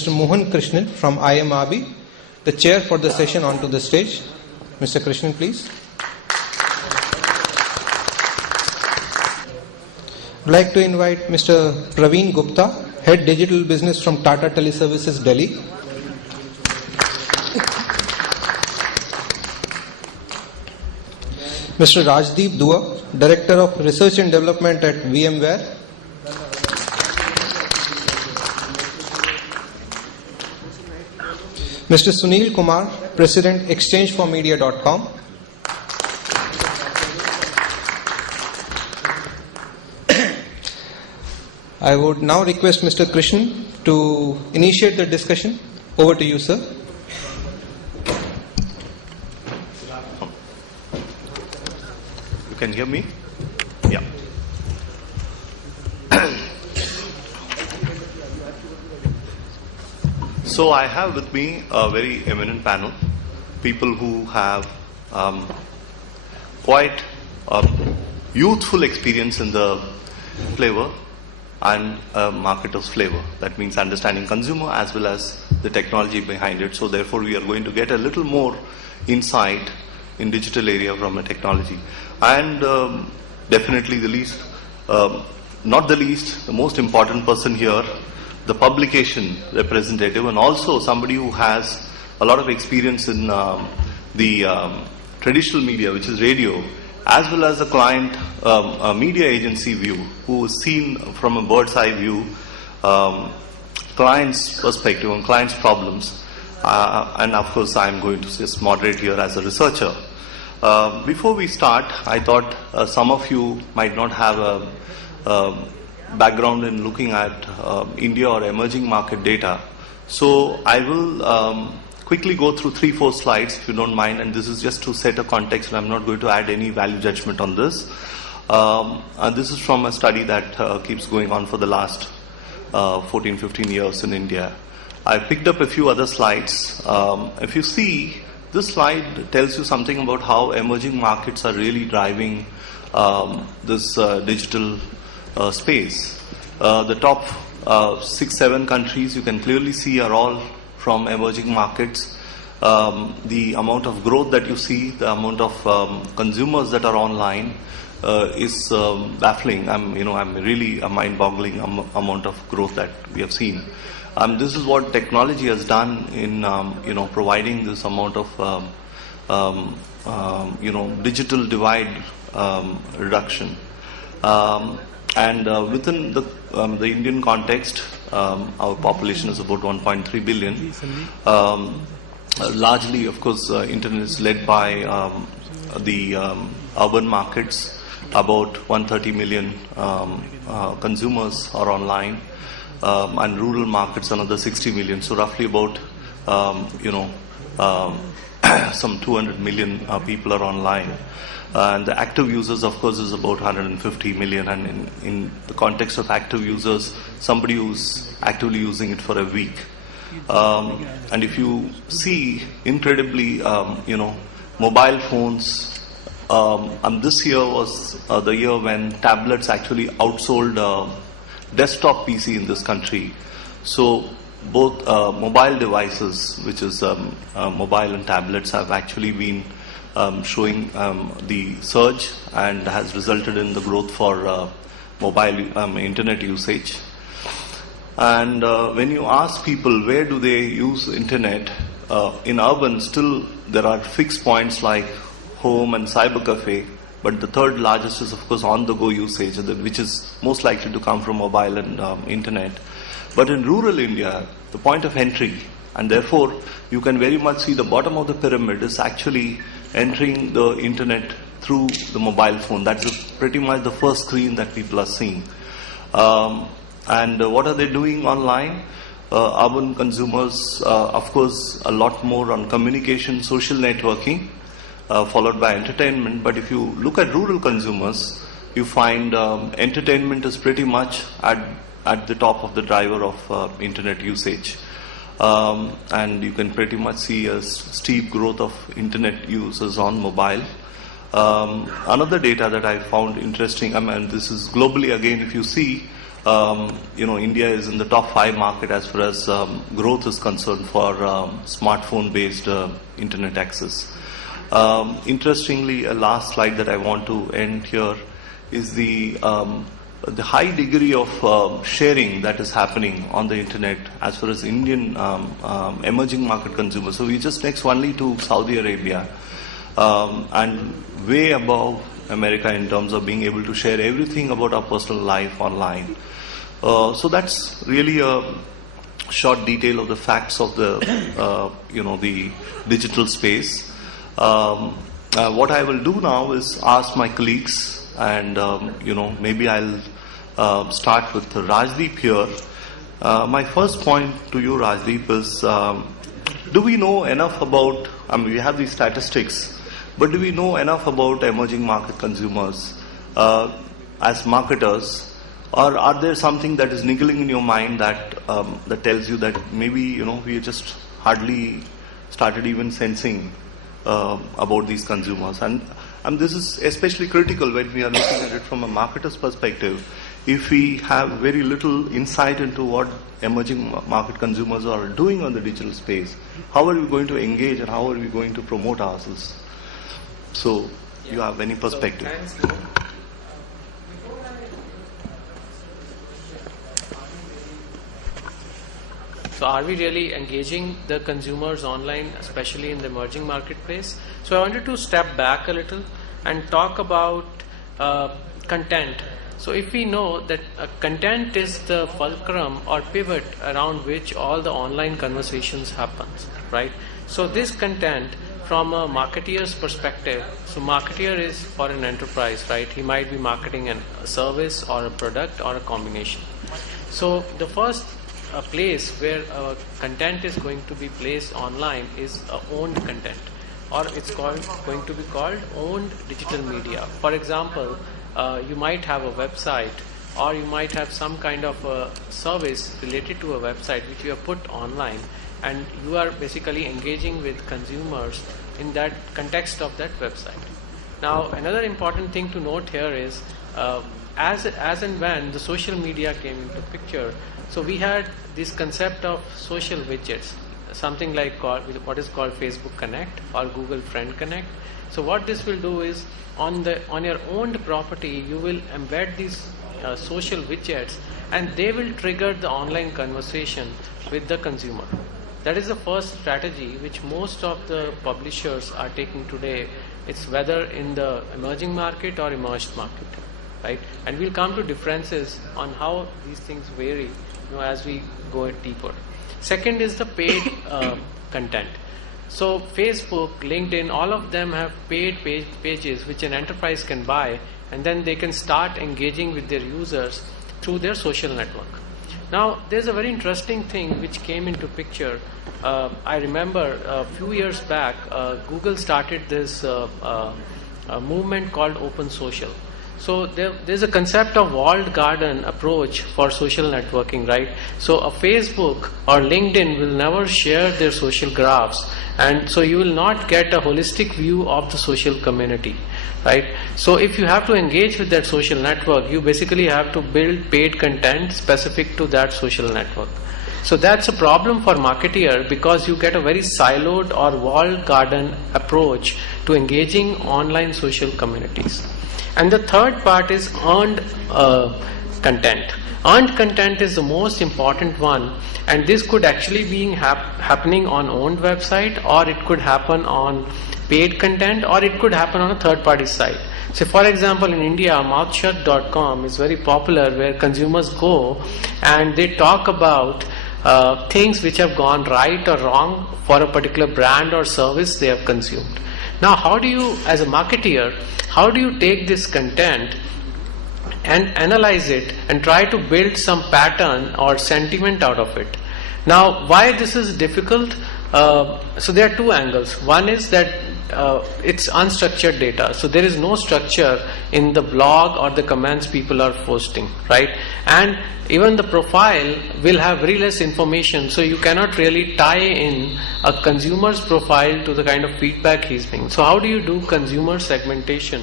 Mr. Mohan Krishnan from IMRB, the chair for the session, onto the stage. Mr. Krishnan, please. I'd like to invite Mr. Praveen Gupta, Head Digital Business from Tata Teleservices, Delhi. Mr. Rajdeep Dua, Director of Research and Development at VMware. Mr. Sunil Kumar, President, exchangeformedia.com. I would now request Mr. Krishnan to initiate the discussion. Over to you, sir. You can hear me? Yeah. So I have with me a very eminent panel, people who have quite youthful experience in the flavor and marketer's flavor. That means understanding consumer as well as the technology behind it. So therefore we are going to get a little more insight in digital area from a technology. And definitely the least, not the least, the most important person here, the publication representative, and also somebody who has a lot of experience in the traditional media, which is radio, as well as the client media agency view, who is seen from a bird's eye view, client's perspective on client's problems. And of course I'm going to just moderate here as a researcher. Before we start, I thought some of you might not have a background in looking at India or emerging market data. So I will quickly go through 3-4 slides, if you don't mind, and this is just to set a context, and I'm not going to add any value judgment on this. And this is from a study that keeps going on for the last 14-15 years in India. I picked up a few other slides. If you see, this slide tells you something about how emerging markets are really driving this digital space. The top 6-7 countries you can clearly see are all from emerging markets. The amount of growth that you see, the amount of consumers that are online is baffling. I'm really a mind-boggling amount of growth that we have seen. This is what technology has done in providing this amount of digital divide reduction. And within the Indian context, our population is about 1.3 billion. Largely, of course, internet is led by the urban markets. About 130 million consumers are online, and rural markets another 60 million. So roughly about some 200 million people are online. And the active users, of course, is about 150 million. And in the context of active users, somebody who's actively using it for a week. And if you see, incredibly, mobile phones, and this year was the year when tablets actually outsold desktop PC in this country. So both mobile devices, which is mobile and tablets, have actually been showing the surge and has resulted in the growth for mobile internet usage. And when you ask people where do they use internet, in urban still there are fixed points like home and cyber cafe, but the third largest is of course on-the-go usage, which is most likely to come from mobile and internet. But in rural India, the point of entry, and therefore you can very much see the bottom of the pyramid is actually entering the internet through the mobile phone. That's pretty much the first screen that people are seeing. And what are they doing online? Urban consumers, of course, a lot more on communication, social networking, followed by entertainment. But if you look at rural consumers, you find entertainment is pretty much at the top of the driver of internet usage. And you can pretty much see a steep growth of internet users on mobile. Another data that I found interesting, this is globally again, if you see, India is in the top 5 market as far as growth is concerned for smartphone-based internet access. Interestingly, a last slide that I want to end here is the high degree of sharing that is happening on the internet as far as Indian emerging market consumers. So we just next only to Saudi Arabia and way above America in terms of being able to share everything about our personal life online. So that's really a short detail of the facts of the the digital space. What I will do now is ask my colleagues, and maybe I'll start with Rajdeep here. My first point to you, Rajdeep, is do we know enough about, we have these statistics, but do we know enough about emerging market consumers as marketers? Or are there something that is niggling in your mind that that tells you that maybe we just hardly started even sensing about these consumers? And this is especially critical when we are looking at it from a marketer's perspective. If we have very little insight into what emerging market consumers are doing on the digital space, how are we going to engage and how are we going to promote ourselves? So, you have any perspective? So, thanks. So are we really engaging the consumers online, especially in the emerging marketplace? So I wanted to step back a little and talk about content. So if we know that content is the fulcrum or pivot around which all the online conversations happens, right? So this content from a marketeer's perspective, so marketeer is for an enterprise, right? He might be marketing a service or a product or a combination. So the first place where content is going to be placed online is owned content, or it's going to be called owned digital media. For example, you might have a website, or you might have some kind of a service related to a website which you have put online, and you are basically engaging with consumers in that context of that website. Now, another important thing to note here is as and when the social media came into picture, so we had this concept of social widgets, something like what is called Facebook Connect or Google Friend Connect. So what this will do is on your owned property, you will embed these social widgets, and they will trigger the online conversation with the consumer. That is the first strategy which most of the publishers are taking today. It's whether in the emerging market or emerged market, right? And we'll come to differences on how these things vary as we go deeper. Second is the paid content. So Facebook, LinkedIn, all of them have paid pages which an enterprise can buy, and then they can start engaging with their users through their social network. Now, there's a very interesting thing which came into picture. I remember a few years back, Google started this movement called Open Social. So there's a concept of walled garden approach for social networking, right? So a Facebook or LinkedIn will never share their social graphs, and so you will not get a holistic view of the social community, right? So if you have to engage with that social network, you basically have to build paid content specific to that social network. So that's a problem for marketeer, because you get a very siloed or walled garden approach to engaging online social communities. And the third part is earned content. Earned content is the most important one, and this could actually be happening on owned website, or it could happen on paid content, or it could happen on a third party site. So for example, in India, mouthshut.com is very popular, where consumers go and they talk about things which have gone right or wrong for a particular brand or service they have consumed. Now, how do you, as a marketeer, how do you take this content and analyze it and try to build some pattern or sentiment out of it? Now, why this is difficult? So there are two angles. One is that it's unstructured data. So there is no structure in the blog or the comments people are posting, right? And even the profile will have very less information, so you cannot really tie in a consumer's profile to the kind of feedback he's being. So how do you do consumer segmentation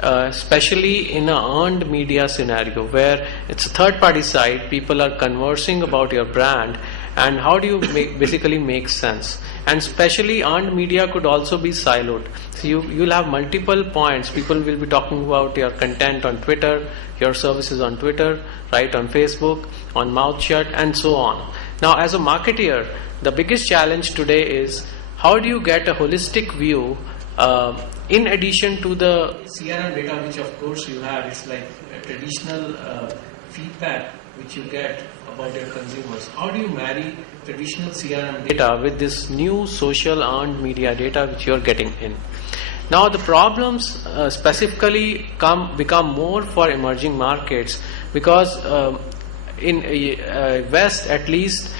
especially in a earned media scenario where it's a third party site, people are conversing about your brand, and how do you basically make sense? And especially earned media could also be siloed. So you'll have multiple points. People will be talking about your content on Twitter, your services on Twitter, right, on Facebook, on Mouthshut, and so on. Now, as a marketeer, the biggest challenge today is how do you get a holistic view in addition to the CRM data, which of course you have. It's like a traditional feedback which you get about your consumers. How do you marry traditional CRM data with this new social earned media data which you're getting in? Now the problems specifically become more for emerging markets because in West at least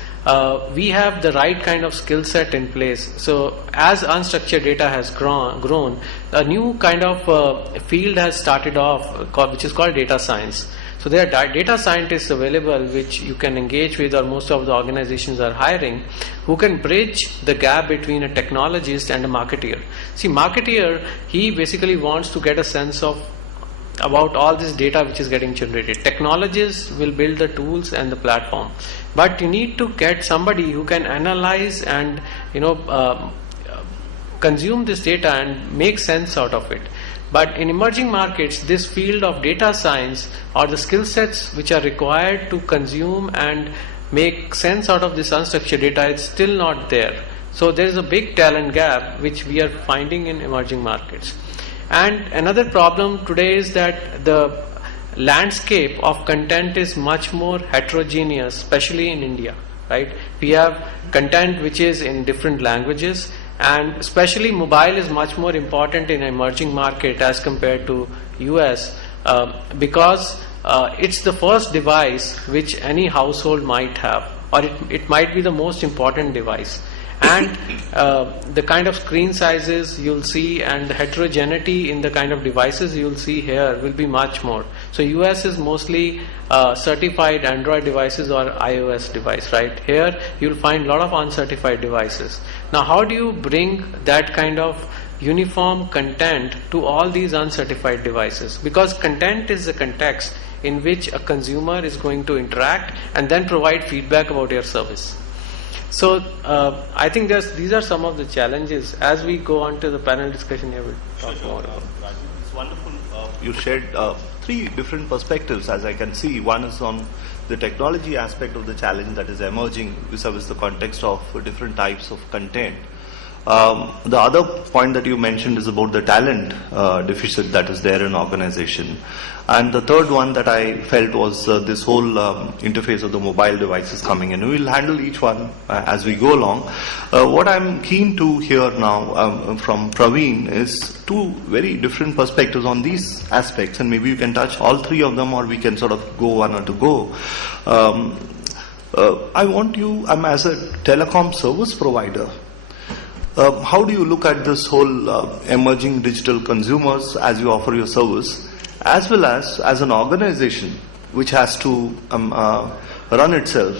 we have the right kind of skill set in place. So as unstructured data has grown, a new kind of field has started off which is called data science. So there are data scientists available which you can engage with, or most of the organizations are hiring, who can bridge the gap between a technologist and a marketeer. See, marketeer, he basically wants to get a sense of about all this data which is getting generated. Technologists will build the tools and the platform, but you need to get somebody who can analyze and consume this data and make sense out of it. But in emerging markets, this field of data science or the skill sets which are required to consume and make sense out of this unstructured data is still not there. So there is a big talent gap which we are finding in emerging markets. And another problem today is that the landscape of content is much more heterogeneous, especially in India, right? We have content which is in different languages, and especially mobile is much more important in emerging market as compared to US because it's the first device which any household might have, or it might be the most important device. And the kind of screen sizes you'll see and the heterogeneity in the kind of devices you'll see here will be much more. So US is mostly certified Android devices or iOS device, right? Here you'll find a lot of uncertified devices. Now how do you bring that kind of uniform content to all these uncertified devices? Because content is the context in which a consumer is going to interact and then provide feedback about your service. So I think these are some of the challenges. As we go on to the panel discussion here, we'll talk more about it. It's wonderful. You shared three different perspectives, as I can see. One is on the technology aspect of the challenge that is emerging vis-a-vis the context of different types of content. The other point that you mentioned is about the talent deficit that is there in organization. And the third one that I felt was this whole interface of the mobile devices coming in. We will handle each one as we go along. What I'm keen to hear now from Praveen is two very different perspectives on these aspects, and maybe you can touch all three of them, or we can sort of go one at a go. I want you, as a telecom service provider, how do you look at this whole emerging digital consumers as you offer your service, as well as an organization which has to run itself?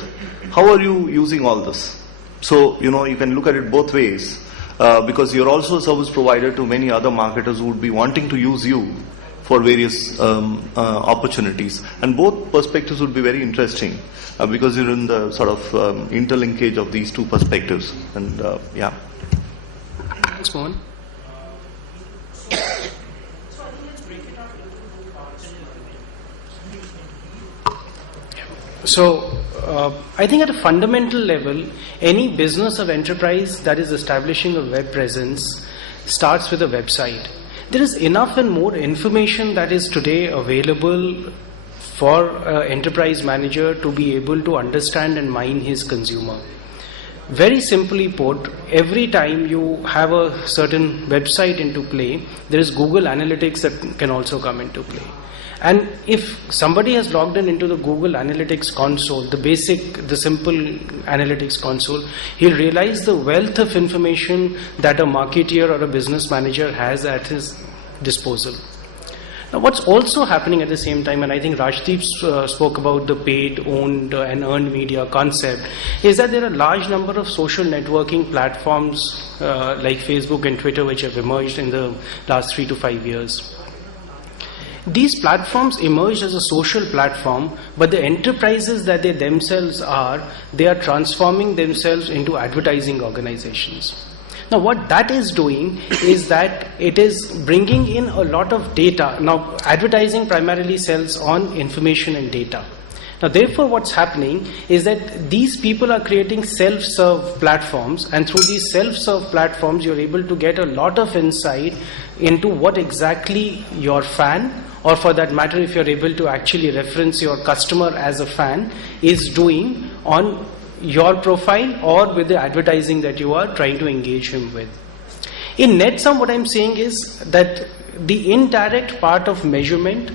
How are you using all this? So, you can look at it both ways, because you're also a service provider to many other marketers who would be wanting to use you for various opportunities. And both perspectives would be very interesting, because you're in the sort of interlinkage of these two perspectives. And yeah. Thanks, Mohan. So, I think at a fundamental level, any business or enterprise that is establishing a web presence starts with a website. There is enough and more information that is today available for an enterprise manager to be able to understand and mine his consumer. Very simply put, every time you have a certain website into play, there is Google Analytics that can also come into play. And if somebody has logged into the Google Analytics console, the simple analytics console, he'll realize the wealth of information that a marketeer or a business manager has at his disposal. Now, what's also happening at the same time, and I think Rajdeep spoke about the paid, owned, and earned media concept, is that there are a large number of social networking platforms like Facebook and Twitter which have emerged in the last 3 to 5 years. These platforms emerged as a social platform, but the enterprises that they themselves are, they are transforming themselves into advertising organizations. Now what that is doing is that it is bringing in a lot of data. Now advertising primarily sells on information and data. Now therefore what's happening is that these people are creating self-serve platforms, and through these self-serve platforms you're able to get a lot of insight into what exactly your fan, or for that matter if you're able to actually reference your customer as a fan, is doing on your profile or with the advertising that you are trying to engage him with. In NetSum, what I'm saying is that the indirect part of measurement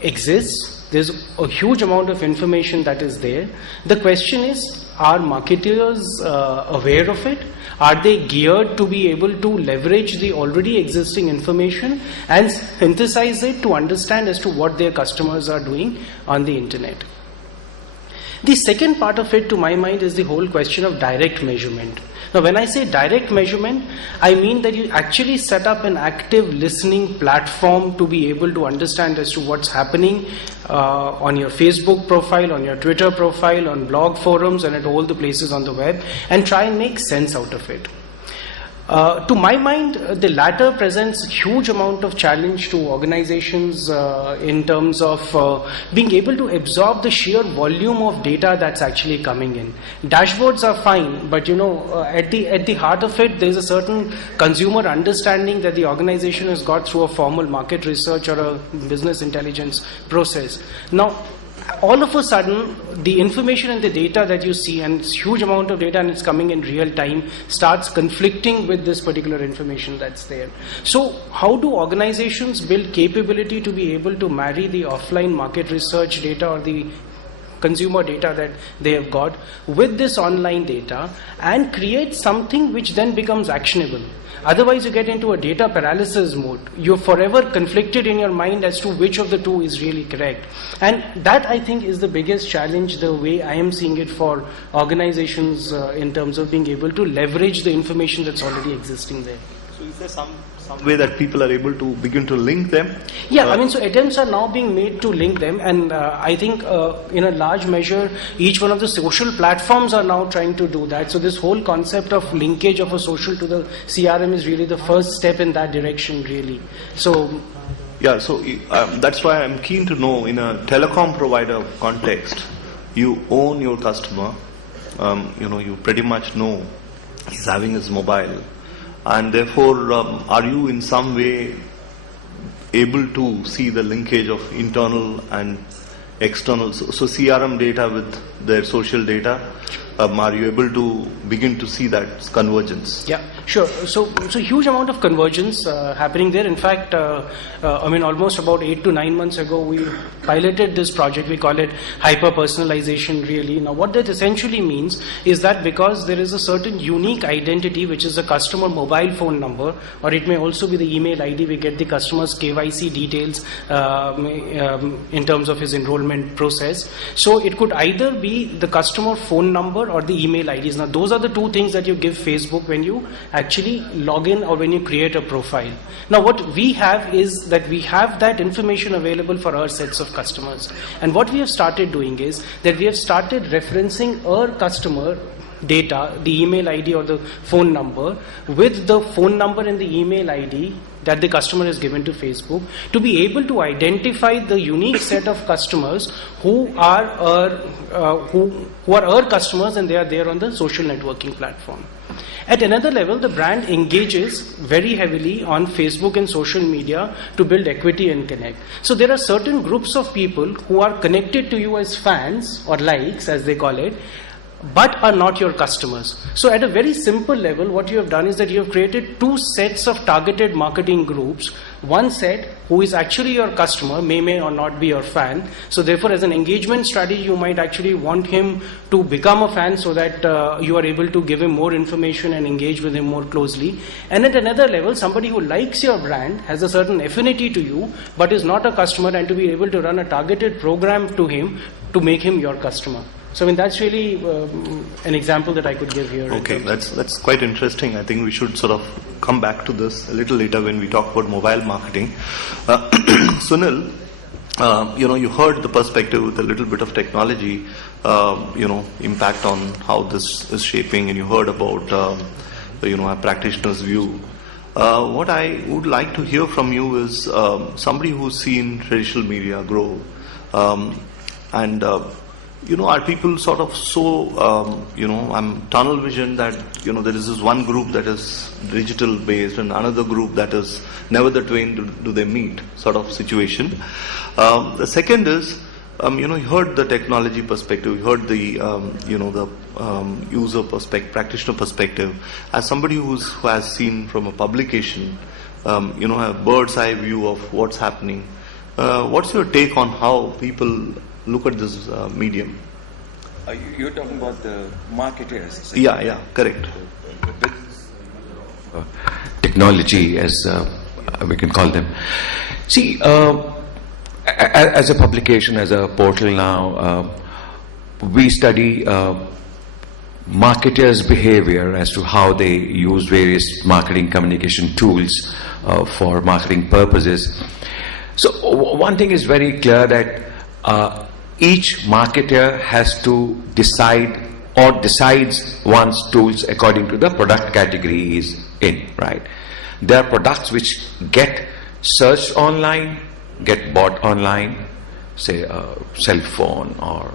exists. There's a huge amount of information that is there. The question is, are marketers aware of it? Are they geared to be able to leverage the already existing information and synthesize it to understand as to what their customers are doing on the internet? The second part of it, to my mind, is the whole question of direct measurement. Now, when I say direct measurement, I mean that you actually set up an active listening platform to be able to understand as to what's happening on your Facebook profile, on your Twitter profile, on blog forums, and at all the places on the web, and try and make sense out of it. To my mind, the latter presents huge amount of challenge to organizations in terms of being able to absorb the sheer volume of data that's actually coming in. Dashboards are fine, but at the heart of it, there's a certain consumer understanding that the organization has got through a formal market research or a business intelligence process. Now, all of a sudden, the information and the data that you see, and it's huge amount of data and it's coming in real time, starts conflicting with this particular information that's there. So how do organizations build capability to be able to marry the offline market research data or the consumer data that they have got with this online data and create something which then becomes actionable? Otherwise you get into a data paralysis mode. You're forever conflicted in your mind as to which of the two is really correct. And that, I think, is the biggest challenge, the way I am seeing it for organizations in terms of being able to leverage the information that's already existing there. So is there some way that people are able to begin to link them? Yeah, so attempts are now being made to link them, and I think in a large measure each one of the social platforms are now trying to do that. So this whole concept of linkage of a social to the CRM is really the first step in that direction, really. So yeah, so that's why I'm keen to know, in a telecom provider context, you own your customer, you pretty much know he's having his mobile, and therefore are you in some way able to see the linkage of internal and external, so CRM data with their social data? Are you able to begin to see that convergence? Yeah, sure. So huge amount of convergence happening there. In fact, almost about 8 to 9 months ago, we piloted this project. We call it hyper-personalization, really. Now, what that essentially means is that because there is a certain unique identity, which is the customer mobile phone number, or it may also be the email ID, we get the customer's KYC details in terms of his enrollment process. So it could either be the customer phone number or the email IDs. Now those are the two things that you give Facebook when you actually log in or when you create a profile. Now what we have is that we have that information available for our sets of customers, and what we have started doing is that we have started referencing our customer data, the email ID or the phone number, with the phone number and the email ID that the customer has given to Facebook, to be able to identify the unique set of customers who are our customers, and they are there on the social networking platform. At another level, the brand engages very heavily on Facebook and social media to build equity and connect. So there are certain groups of people who are connected to you as fans or likes, as they call it, but are not your customers. So at a very simple level, what you have done is that you have created two sets of targeted marketing groups. One set who is actually your customer, may or not be your fan. So therefore, as an engagement strategy, you might actually want him to become a fan so that you are able to give him more information and engage with him more closely. And at another level, somebody who likes your brand, has a certain affinity to you, but is not a customer, and to be able to run a targeted program to him to make him your customer. So I mean, that's really an example that I could give here. Okay, that's quite interesting. I think we should sort of come back to this a little later when we talk about mobile marketing. Sunil, you heard the perspective with a little bit of technology, impact on how this is shaping, and you heard about, a practitioner's view. What I would like to hear from you is somebody who's seen traditional media grow, are people sort of so, I'm tunnel vision that, there is this one group that is digital based and another group that is never the twain do they meet sort of situation. The second is, you heard the technology perspective, you heard the, user perspective, practitioner perspective. As somebody who has seen from a publication, a bird's eye view of what's happening, what's your take on how people look at this medium? You're talking about the marketers. Yeah, correct. Technology, as we can call them. See, as a publication, as a portal now, we study marketers' behavior as to how they use various marketing communication tools for marketing purposes. So one thing is very clear, that each marketer has to decide or decides one's tools according to the product category he is in, right? There are products which get searched online, get bought online, say a cell phone or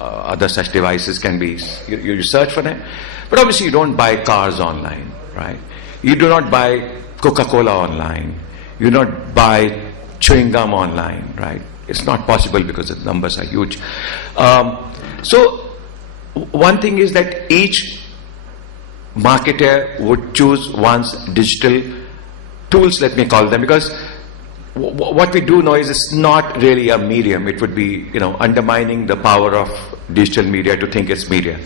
other such devices can be, you search for them, but obviously you don't buy cars online, right? You do not buy Coca-Cola online, you do not buy chewing gum online, right? It's not possible because the numbers are huge. So one thing is that each marketer would choose one's digital tools, let me call them, because what we do know is it's not really a medium. It would be, undermining the power of digital media to think it's media.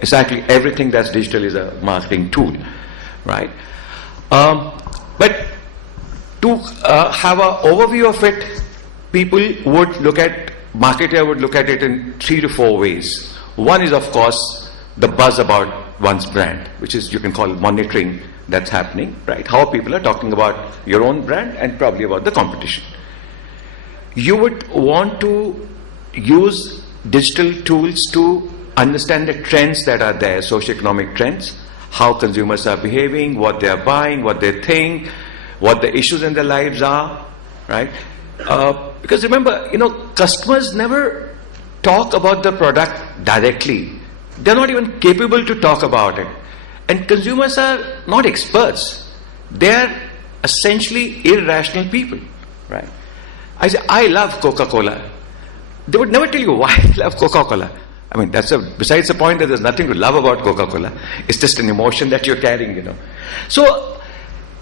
It's actually everything that's digital is a marketing tool, right? But to have an overview of it, marketer would look at it in 3 to 4 ways. One is, of course, the buzz about one's brand, which is, you can call monitoring that's happening, right? How people are talking about your own brand and probably about the competition. You would want to use digital tools to understand the trends that are there, socioeconomic trends, how consumers are behaving, what they are buying, what they think, what the issues in their lives are, right? Because remember, customers never talk about the product directly. They're not even capable to talk about it. And consumers are not experts. They're essentially irrational people, right? I say, I love Coca-Cola. They would never tell you why I love Coca-Cola. I mean, besides the point that there's nothing to love about Coca-Cola. It's just an emotion that you're carrying, So,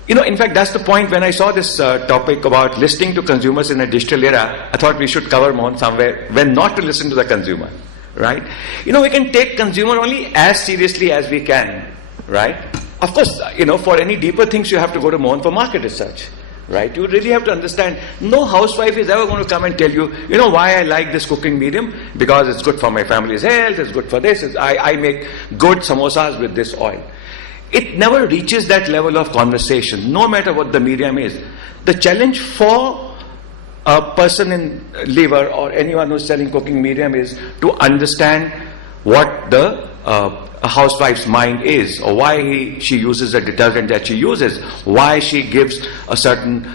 in fact, that's the point. When I saw this topic about listening to consumers in a digital era, I thought we should cover more somewhere when not to listen to the consumer, right? We can take consumer only as seriously as we can, right? Of course, for any deeper things, you have to go to Mohan for market research, right? You really have to understand. No housewife is ever going to come and tell you, why I like this cooking medium? Because it's good for my family's health, it's good for this, I make good samosas with this oil. It never reaches that level of conversation, no matter what the medium is. The challenge for a person in liver or anyone who's selling cooking medium is to understand what the housewife's mind is, or why she uses the detergent that she uses, why she gives a certain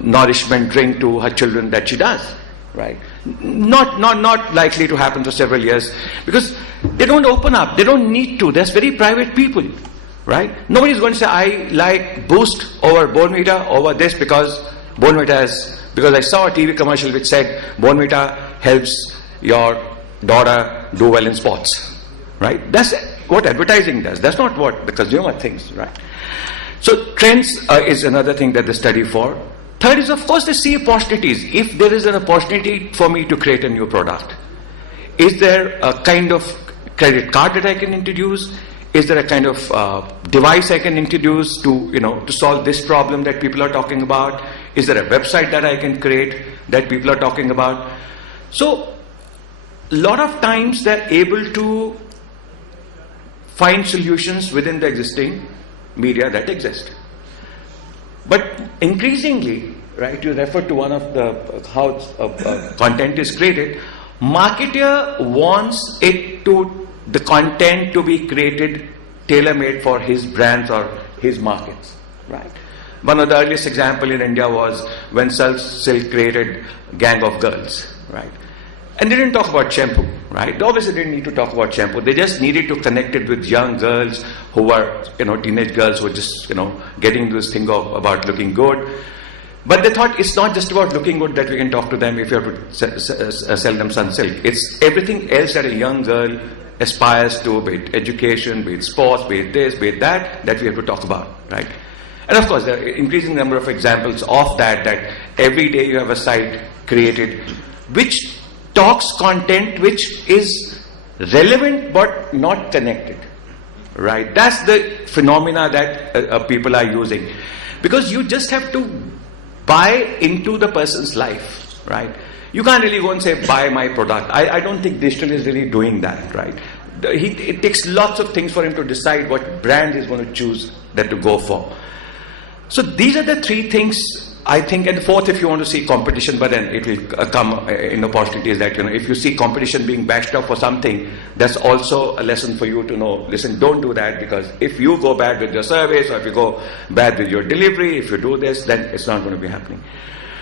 nourishment drink to her children that she does, right? Not likely to happen for several years, because they don't open up. They don't need to. They're very private people. Right? Nobody's going to say, I like Boost over Bournvita over this because I saw a TV commercial which said Bournvita helps your daughter do well in sports. Right? That's what advertising does. That's not what the consumer thinks. Right? So trends is another thing that they study for. Third is, of course, they see opportunities. If there is an opportunity for me to create a new product, is there a kind of credit card that I can introduce? Is there a kind of device I can introduce to solve this problem that people are talking about? Is there a website that I can create that people are talking about? So a lot of times they're able to find solutions within the existing media that exist. But increasingly, right, you refer to one of the how content is created. Marketer wants the content to be created tailor-made for his brands or his markets, right? One of the earliest example in India was when Silk created Gang of Girls, right? And they didn't talk about shampoo, right? They obviously didn't need to talk about shampoo. They just needed to connect it with young girls who were, teenage girls who were just, getting this thing about looking good. But they thought it's not just about looking good that we can talk to them if you have to sell them Sunsilk. It's everything else that a young girl aspires to, be it education, be it sports, be it this, be it that we have to talk about, right? And of course, there are increasing number of examples of that every day you have a site created which talks content which is relevant but not connected, right? That's the phenomena that people are using. Because you just have to buy into the person's life, right? You can't really go and say, buy my product. I don't think digital is really doing that, right? It takes lots of things for him to decide what brand he's going to choose that to go for. So these are the three things, I think, and the fourth, if you want to see competition, but then it will come in opportunities that, if you see competition being bashed up for something, that's also a lesson for you to know, listen, don't do that, because if you go bad with your service, or if you go bad with your delivery, if you do this, then it's not going to be happening.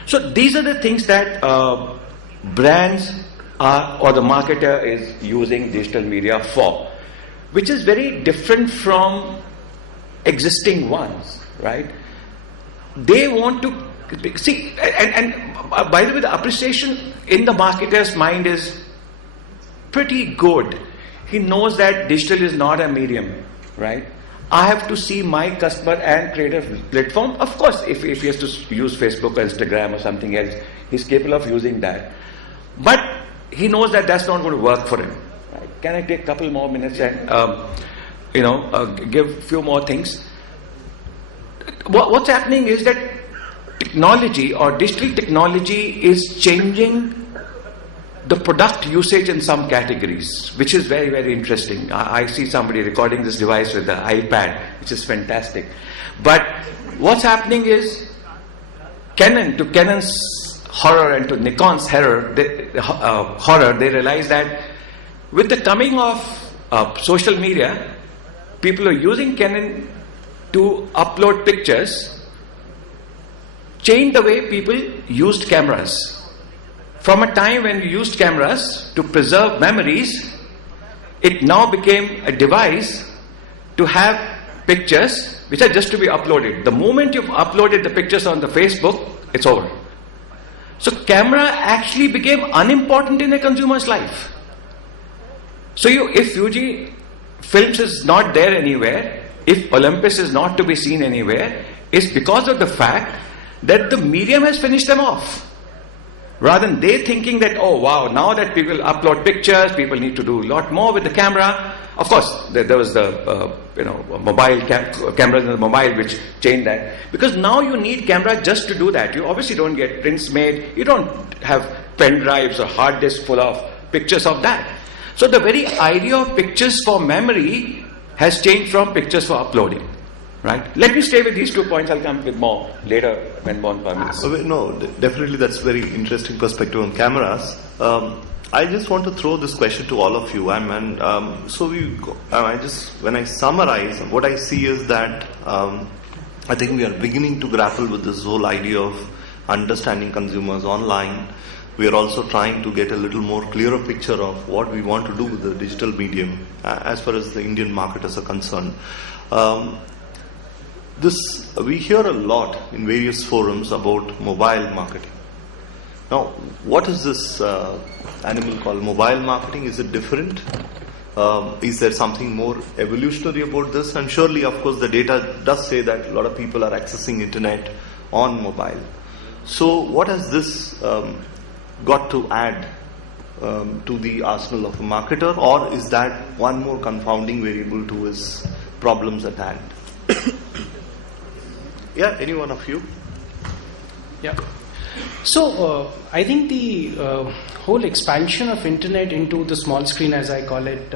So these are the things that brands are, or the marketer is using digital media for, which is very different from existing ones, right? They want to see, and by the way, the appreciation in the marketer's mind is pretty good. He knows that digital is not a medium, right? I have to see my customer and create a platform. Of course, if he has to use Facebook or Instagram or something else, he's capable of using that. But he knows that that's not going to work for him. Right? Can I take a couple more minutes and give a few more things? What's happening is that technology or digital technology is changing the product usage in some categories, which is very, very interesting. I see somebody recording this device with the iPad, which is fantastic. But what's happening is Canon's horror and to Nikon's horror, they realize that with the coming of social media, people are using Canon to upload pictures, changed the way people used cameras. From a time when you used cameras to preserve memories, it now became a device to have pictures which are just to be uploaded. The moment you've uploaded the pictures on the Facebook, it's over. So camera actually became unimportant in a consumer's life. So if Fuji Films is not there anywhere, if Olympus is not to be seen anywhere, it's because of the fact that the medium has finished them off. Rather than they thinking that, oh wow, now that people upload pictures, people need to do a lot more with the camera. Of course, there was the mobile cameras in the mobile which changed that. Because now you need camera just to do that. You obviously don't get prints made. You don't have pen drives or hard disks full of pictures of that. So the very idea of pictures for memory has changed from pictures for uploading. Right? Let me stay with these 2 points. I'll come with more later when one permits. No, definitely that's very interesting perspective on cameras. I just want to throw this question to all of you. When I summarize, what I see is that I think we are beginning to grapple with this whole idea of understanding consumers online. We are also trying to get a little more clearer picture of what we want to do with the digital medium as far as the Indian marketers are concerned. We hear a lot in various forums about mobile marketing. Now, what is this animal called mobile marketing? Is it different? Is there something more evolutionary about this? And surely, of course, the data does say that a lot of people are accessing internet on mobile. So what has this got to add to the arsenal of a marketer, or is that one more confounding variable to his problems at hand? Yeah, any one of you? Yeah. So I think the whole expansion of internet into the small screen, as I call it,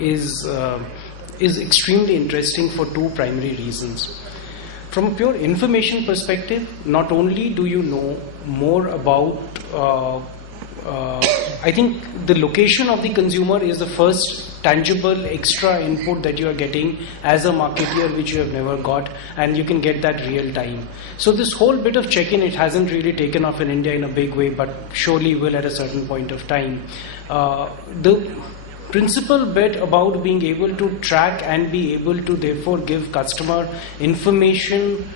is extremely interesting for two primary reasons. From a pure information perspective, not only do you know more about, I think the location of the consumer is the first tangible extra input that you are getting as a marketeer, which you have never got, and you can get that real time. So this whole bit of check-in, it hasn't really taken off in India in a big way, but surely will at a certain point of time. The principal bit about being able to track and be able to therefore give customer information,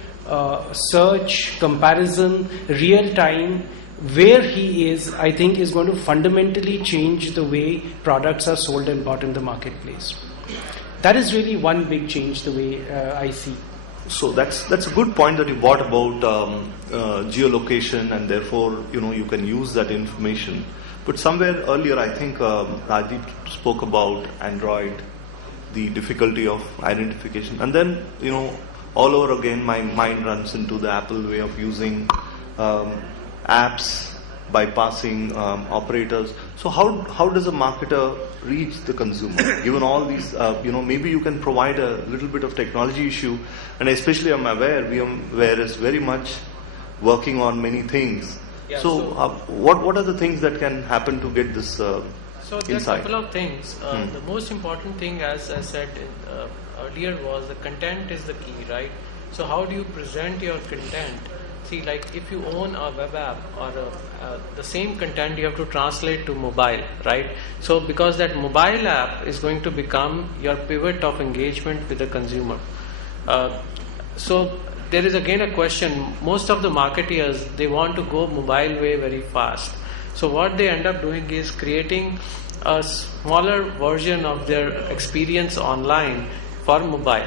search, comparison, real time, where he is, I think is going to fundamentally change the way products are sold and bought in the marketplace. That is really one big change the way I see. So that's a good point that you brought about geolocation, and therefore you can use that information. But somewhere earlier, I think Rajeev spoke about Android, the difficulty of identification, and then all over again my mind runs into the Apple way of using apps, bypassing operators. So how does a marketer reach the consumer? Given all these, maybe you can provide a little bit of technology issue, and especially I'm aware VMware is very much working on many things. Yeah, so what are the things that can happen to get this So there are a insight? couple of things. The most important thing, as I said earlier, was the content is the key, right? So how do you present your content? See, like if you own a web app or the same content, you have to translate to mobile, right? So because that mobile app is going to become your pivot of engagement with the consumer. So there is again a question. Most of the marketeers, they want to go mobile way very fast. So what they end up doing is creating a smaller version of their experience online for mobile.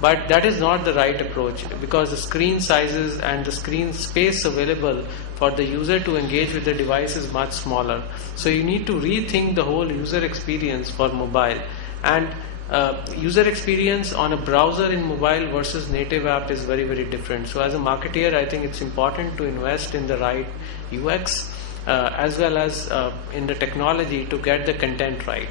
But that is not the right approach, because the screen sizes and the screen space available for the user to engage with the device is much smaller. So you need to rethink the whole user experience for mobile. And user experience on a browser in mobile versus native app is very, very different. So as a marketeer, I think it's important to invest in the right UX as well as in the technology to get the content right.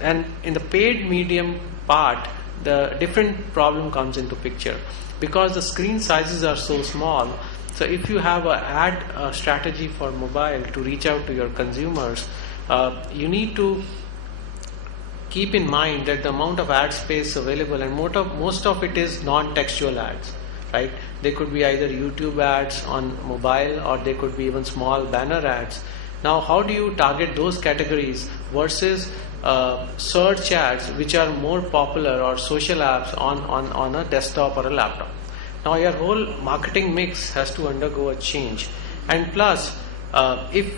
And in the paid medium part, the different problem comes into picture, because the screen sizes are so small. So if you have an ad strategy for mobile to reach out to your consumers, you need to keep in mind that the amount of ad space available, and most of it is non-textual ads, right? They could be either YouTube ads on mobile, or they could be even small banner ads. Now, how do you target those categories versus search ads, which are more popular, or social apps on a desktop or a laptop? Now your whole marketing mix has to undergo a change. And plus, if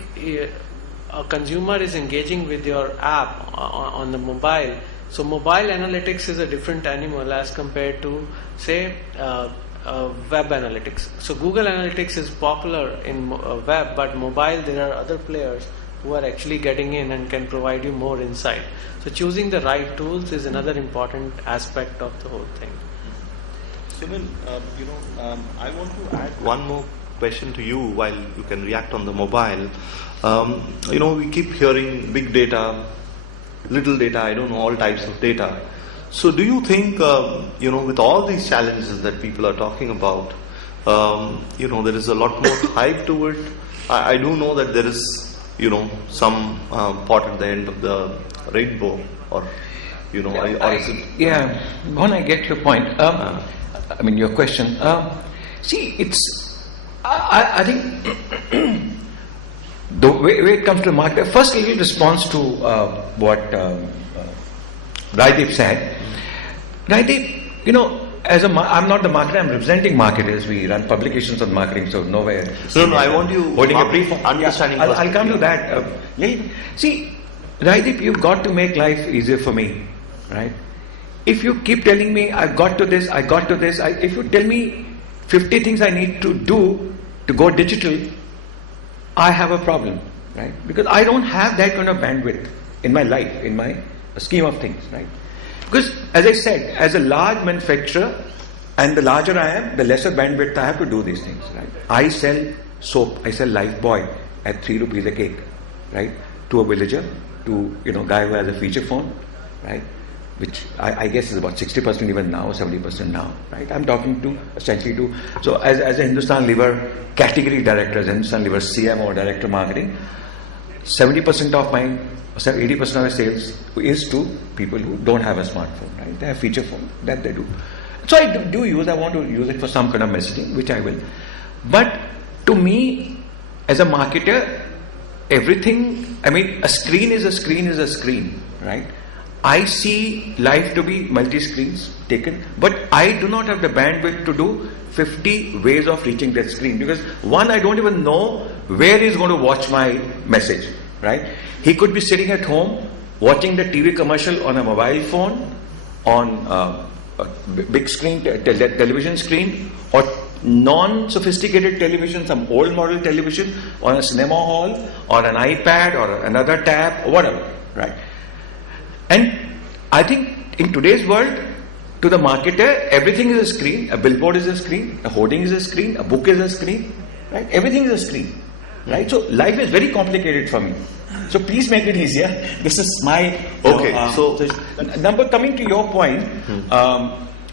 a consumer is engaging with your app on the mobile, so mobile analytics is a different animal as compared to, say, web analytics. So Google Analytics is popular in web, but mobile, there are other players who are actually getting in and can provide you more insight. So choosing the right tools is another important aspect of the whole thing. Sunil, I want to add one more question to you while you can react on the mobile. We keep hearing big data, little data, I don't know, all types of data. So do you think, with all these challenges that people are talking about, there is a lot more hype to it? I do know that there is some pot at the end of the rainbow, or is it? Yeah, when I get your point, your question. See, I think the way it comes to the market, first a little response to what Rajeev said. Rajeev, I'm not the marketer, I'm representing marketers. We run publications on marketing, so nowhere. No, I want you holding a brief understanding. Yeah, I'll come to that. See, Rajeev, you've got to make life easier for me, right? If you keep telling me, I got to this, if you tell me 50 things I need to do to go digital, I have a problem, right? Because I don't have that kind of bandwidth in my life, in my scheme of things, right? Because, as I said, as a large manufacturer, and the larger I am, the lesser bandwidth I have to do these things, right? I sell soap. I sell Lifebuoy at 3 rupees a cake, right? To a villager, to guy who has a feature phone, right? Which I guess is about 60% even now, 70% now, right? I'm talking to essentially to, so as a Hindustan Lever category director, as a Hindustan Lever CM or director of marketing, 70% of my, 80% of my sales is to people who don't have a smartphone, right? They have feature phone, that they do. So I I want to use it for some kind of messaging, which I will. But to me, as a marketer, everything, a screen is a screen, right? I see life to be multi-screens taken, but I do not have the bandwidth to do 50 ways of reaching that screen, because one, I don't even know where he's going to watch my message, right? He could be sitting at home watching the TV commercial on a mobile phone, on a big screen, television screen, or non-sophisticated television, some old model television, on a cinema hall, or an iPad, or another tab, or whatever, right? And I think in today's world, to the marketer, everything is a screen. A billboard is a screen, a hoarding is a screen, a book is a screen, right? Everything is a screen, right? So life is very complicated for me. So please make it easier. This is my coming to your point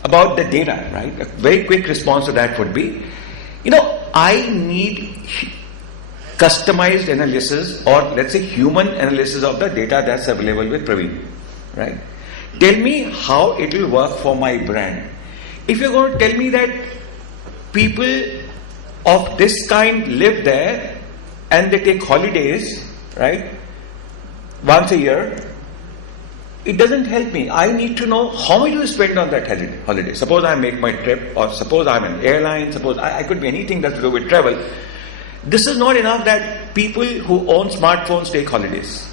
about the data, right? A very quick response to that would be, I need customized analysis, or let's say human analysis of the data that's available with Praveen, right? Tell me how it will work for my brand. If you're going to tell me that people of this kind live there and they take holidays, right, once a year, it doesn't help me. I need to know how much you spend on that holiday. Suppose I make my trip, or suppose I'm an airline, suppose I could be anything that's to do with travel. This is not enough that people who own smartphones take holidays,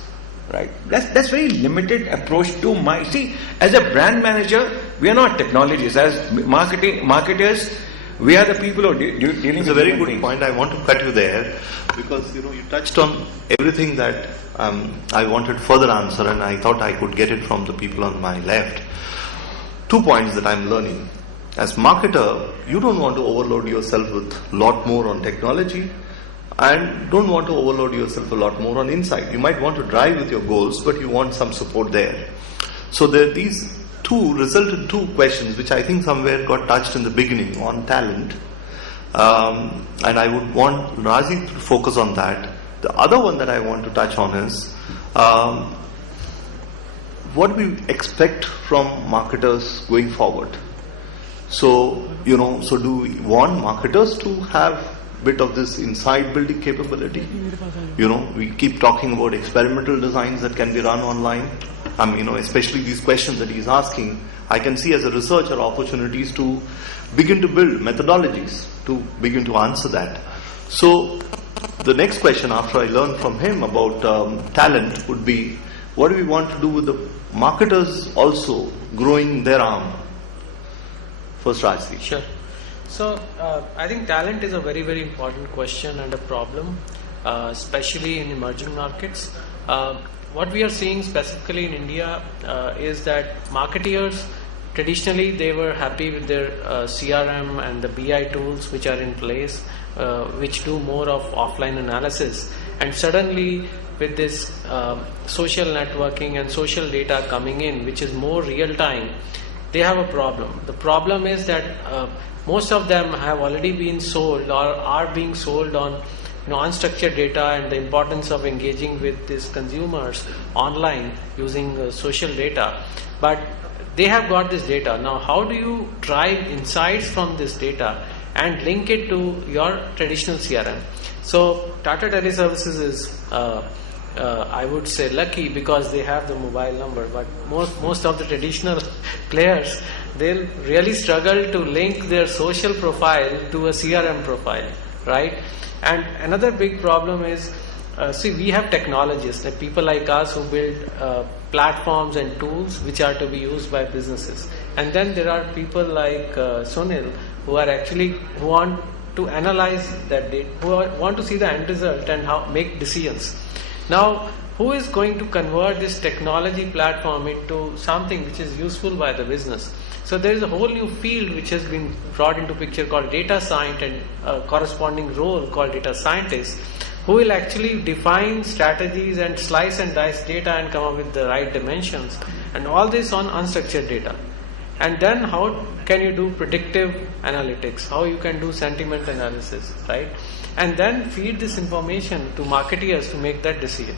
right? That's very limited approach to my. See, as a brand manager, we are not technologists. As marketers, we are the people who are dealing with. It's a very good point. I want to cut you there, because you touched on everything that I wanted further answer, and I thought I could get it from the people on my left. 2 points that I'm learning. As marketer, you don't want to overload yourself with a lot more on technology, and don't want to overload yourself a lot more on insight. You might want to drive with your goals, but you want some support there. So these two result in 2 questions, which I think somewhere got touched in the beginning on talent. And I would want Razi to focus on that. The other one that I want to touch on is what we expect from marketers going forward. So do we want marketers to have bit of this inside building capability? We keep talking about experimental designs that can be run online. Especially these questions that he's asking, I can see as a researcher opportunities to begin to build methodologies to begin to answer that. So the next question after I learn from him about talent would be, what do we want to do with the marketers also growing their arm? First, Rajvi. Sure. So I think talent is a very, very important question and a problem, especially in emerging markets. What we are seeing specifically in India is that marketeers, traditionally they were happy with their CRM and the BI tools which are in place, which do more of offline analysis. And suddenly with this social networking and social data coming in, which is more real time, they have a problem. The problem is that most of them have already been sold or are being sold on unstructured data and the importance of engaging with these consumers online using social data. But they have got this data. Now, how do you drive insights from this data and link it to your traditional CRM? So Tata Teleservices is, I would say, lucky because they have the mobile number, but most of the traditional players, they'll really struggle to link their social profile to a CRM profile, right? And another big problem is, we have technologists, like people like us who build platforms and tools which are to be used by businesses. And then there are people like Sunil who want to analyze that data, who want to see the end result and make decisions. Now, who is going to convert this technology platform into something which is useful by the business? So there is a whole new field which has been brought into picture called data science, and a corresponding role called data scientist, who will actually define strategies and slice and dice data and come up with the right dimensions, and all this on unstructured data. And then how can you do predictive analytics, how you can do sentiment analysis, right? And then feed this information to marketeers to make that decision.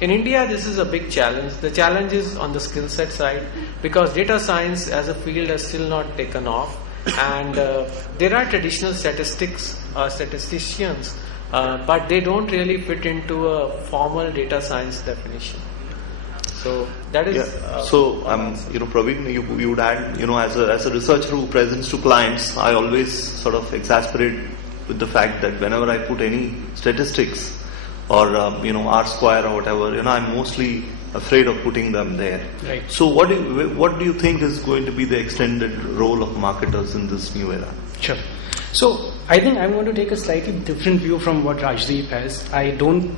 In India, this is a big challenge. The challenge is on the skill set side, because data science as a field has still not taken off, and there are traditional statisticians, but they don't really fit into a formal data science definition. So that is. Praveen, you would add, as a researcher who presents to clients, I always sort of exasperate with the fact that whenever I put any statistics or R square or whatever, I'm mostly afraid of putting them there. Right. So what do you think is going to be the extended role of marketers in this new era? Sure. So I think I'm going to take a slightly different view from what Rajdeep has. I don't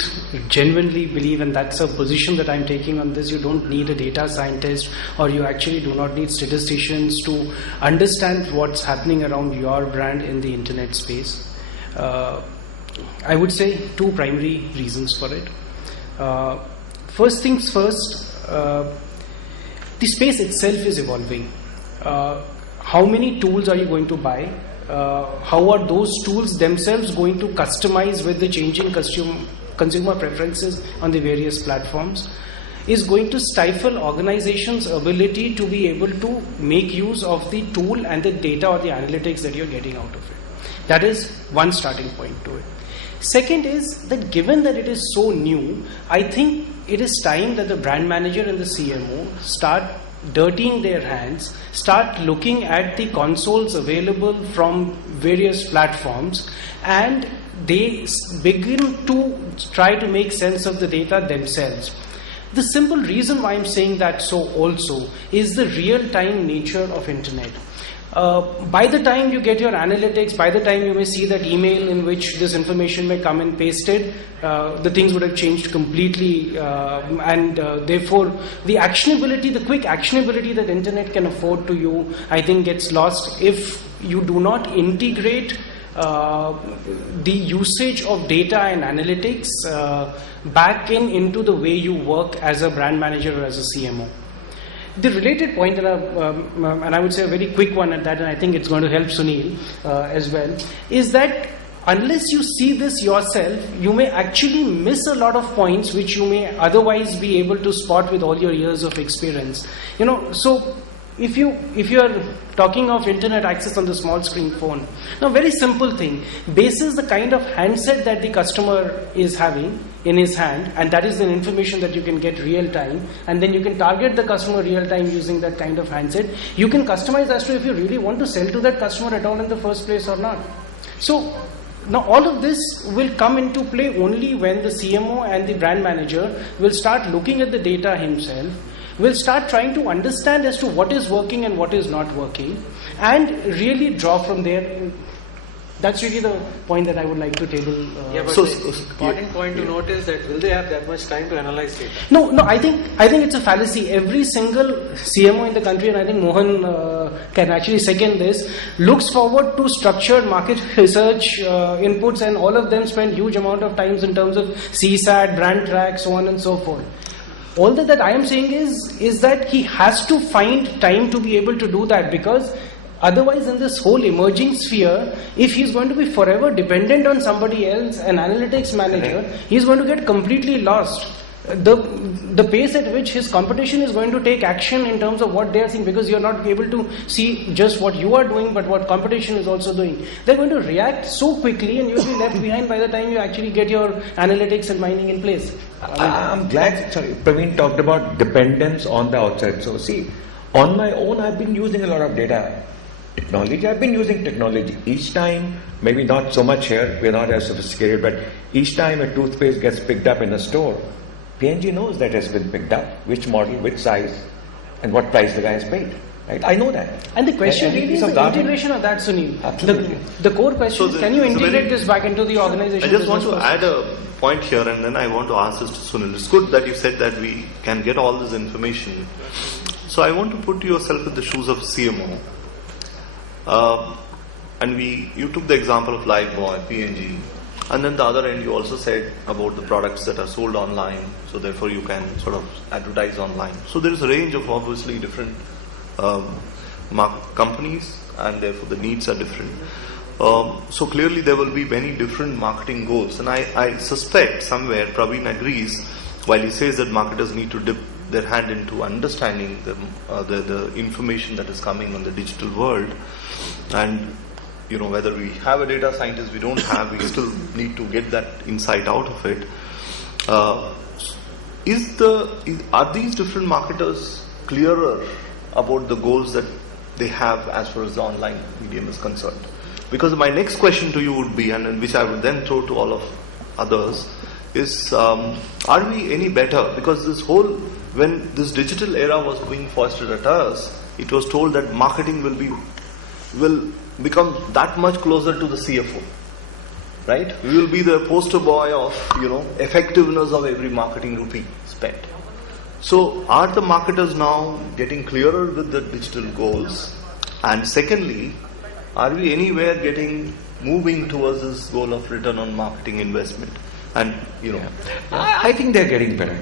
genuinely believe, and that's a position that I'm taking on this, you don't need a data scientist, or you actually do not need statisticians to understand what's happening around your brand in the internet space. I would say two primary reasons for it. First things first, the space itself is evolving. How many tools are you going to buy? How are those tools themselves going to customize with the changing consumer preferences on the various platforms? Is going to stifle organizations' ability to be able to make use of the tool and the data or the analytics that you're getting out of it. That is one starting point to it. Second is that given that it is so new, I think it is time that the brand manager and the CMO start dirtying their hands, start looking at the consoles available from various platforms, and they begin to try to make sense of the data themselves. The simple reason why I'm saying that so also is the real-time nature of internet. By the time you get your analytics, by the time you may see that email in which this information may come and pasted, the things would have changed completely, and therefore the actionability, the quick actionability that internet can afford to you, I think gets lost if you do not integrate the usage of data and analytics back into the way you work as a brand manager or as a CMO. The related point, and I would say a very quick one at that, and I think it's going to help Sunil as well, is that unless you see this yourself, you may actually miss a lot of points which you may otherwise be able to spot with all your years of experience. So if you are talking of internet access on the small screen phone, now very simple thing, basis the kind of handset that the customer is having in his hand, and that is the information that you can get real time, and then you can target the customer real time using that kind of handset. You can customize as to if you really want to sell to that customer at all in the first place or not. So now all of this will come into play only when the CMO and the brand manager will start looking at the data himself, will start trying to understand as to what is working and what is not working, and really draw from there. That's really the point that I would like to table. But the important point to note is that will they have that much time to analyze data? No, I think it's a fallacy. Every single CMO in the country, and I think Mohan can actually second this, looks forward to structured market research inputs, and all of them spend huge amount of times in terms of CSAT, brand track, so on and so forth. All that I am saying is that he has to find time to be able to do that, because otherwise in this whole emerging sphere, if he's going to be forever dependent on somebody else, an analytics manager, he's going to get completely lost. The pace at which his competition is going to take action in terms of what they are seeing, because you're not able to see just what you are doing but what competition is also doing. They're going to react so quickly, and you'll be left behind by the time you actually get your analytics and mining in place. I'm glad, Praveen talked about dependence on the outside. So see, on my own, I've been using a lot of data technology. I've been using technology. Each time, maybe not so much here, we're not as sophisticated, but each time a toothpaste gets picked up in a store, P&G knows that has been picked up, which model, which size, and what price the guy has paid. Right? I know that. And the question And really is so the government- integration of that, Sunil. Absolutely. The core question is, can you it's a integrate very- this back into the organization? I just want to business add a point here, and then I want to ask this to Sunil. It's good that you said that we can get all this information. So I want to put yourself in the shoes of CMO. And you took the example of Lifebuoy, P&G, and then the other end you also said about the products that are sold online, so therefore you can sort of advertise online. So there is a range of obviously different companies, and therefore the needs are different. So clearly there will be many different marketing goals, and I suspect somewhere Praveen agrees while he says that marketers need to dip their hand into understanding the information that is coming on the digital world, and whether we have a data scientist, we don't have, we still need to get that insight out of it. Are these different marketers clearer about the goals that they have as far as the online medium is concerned? Because my next question to you would be, and which I would then throw to all of others, is are we any better? Because when this digital era was being foisted at us, it was told that marketing will become that much closer to the CFO, right? We will be the poster boy of effectiveness of every marketing rupee spent. So are the marketers now getting clearer with the digital goals? And secondly, are we anywhere moving towards this goal of return on marketing investment? And I think they're getting better.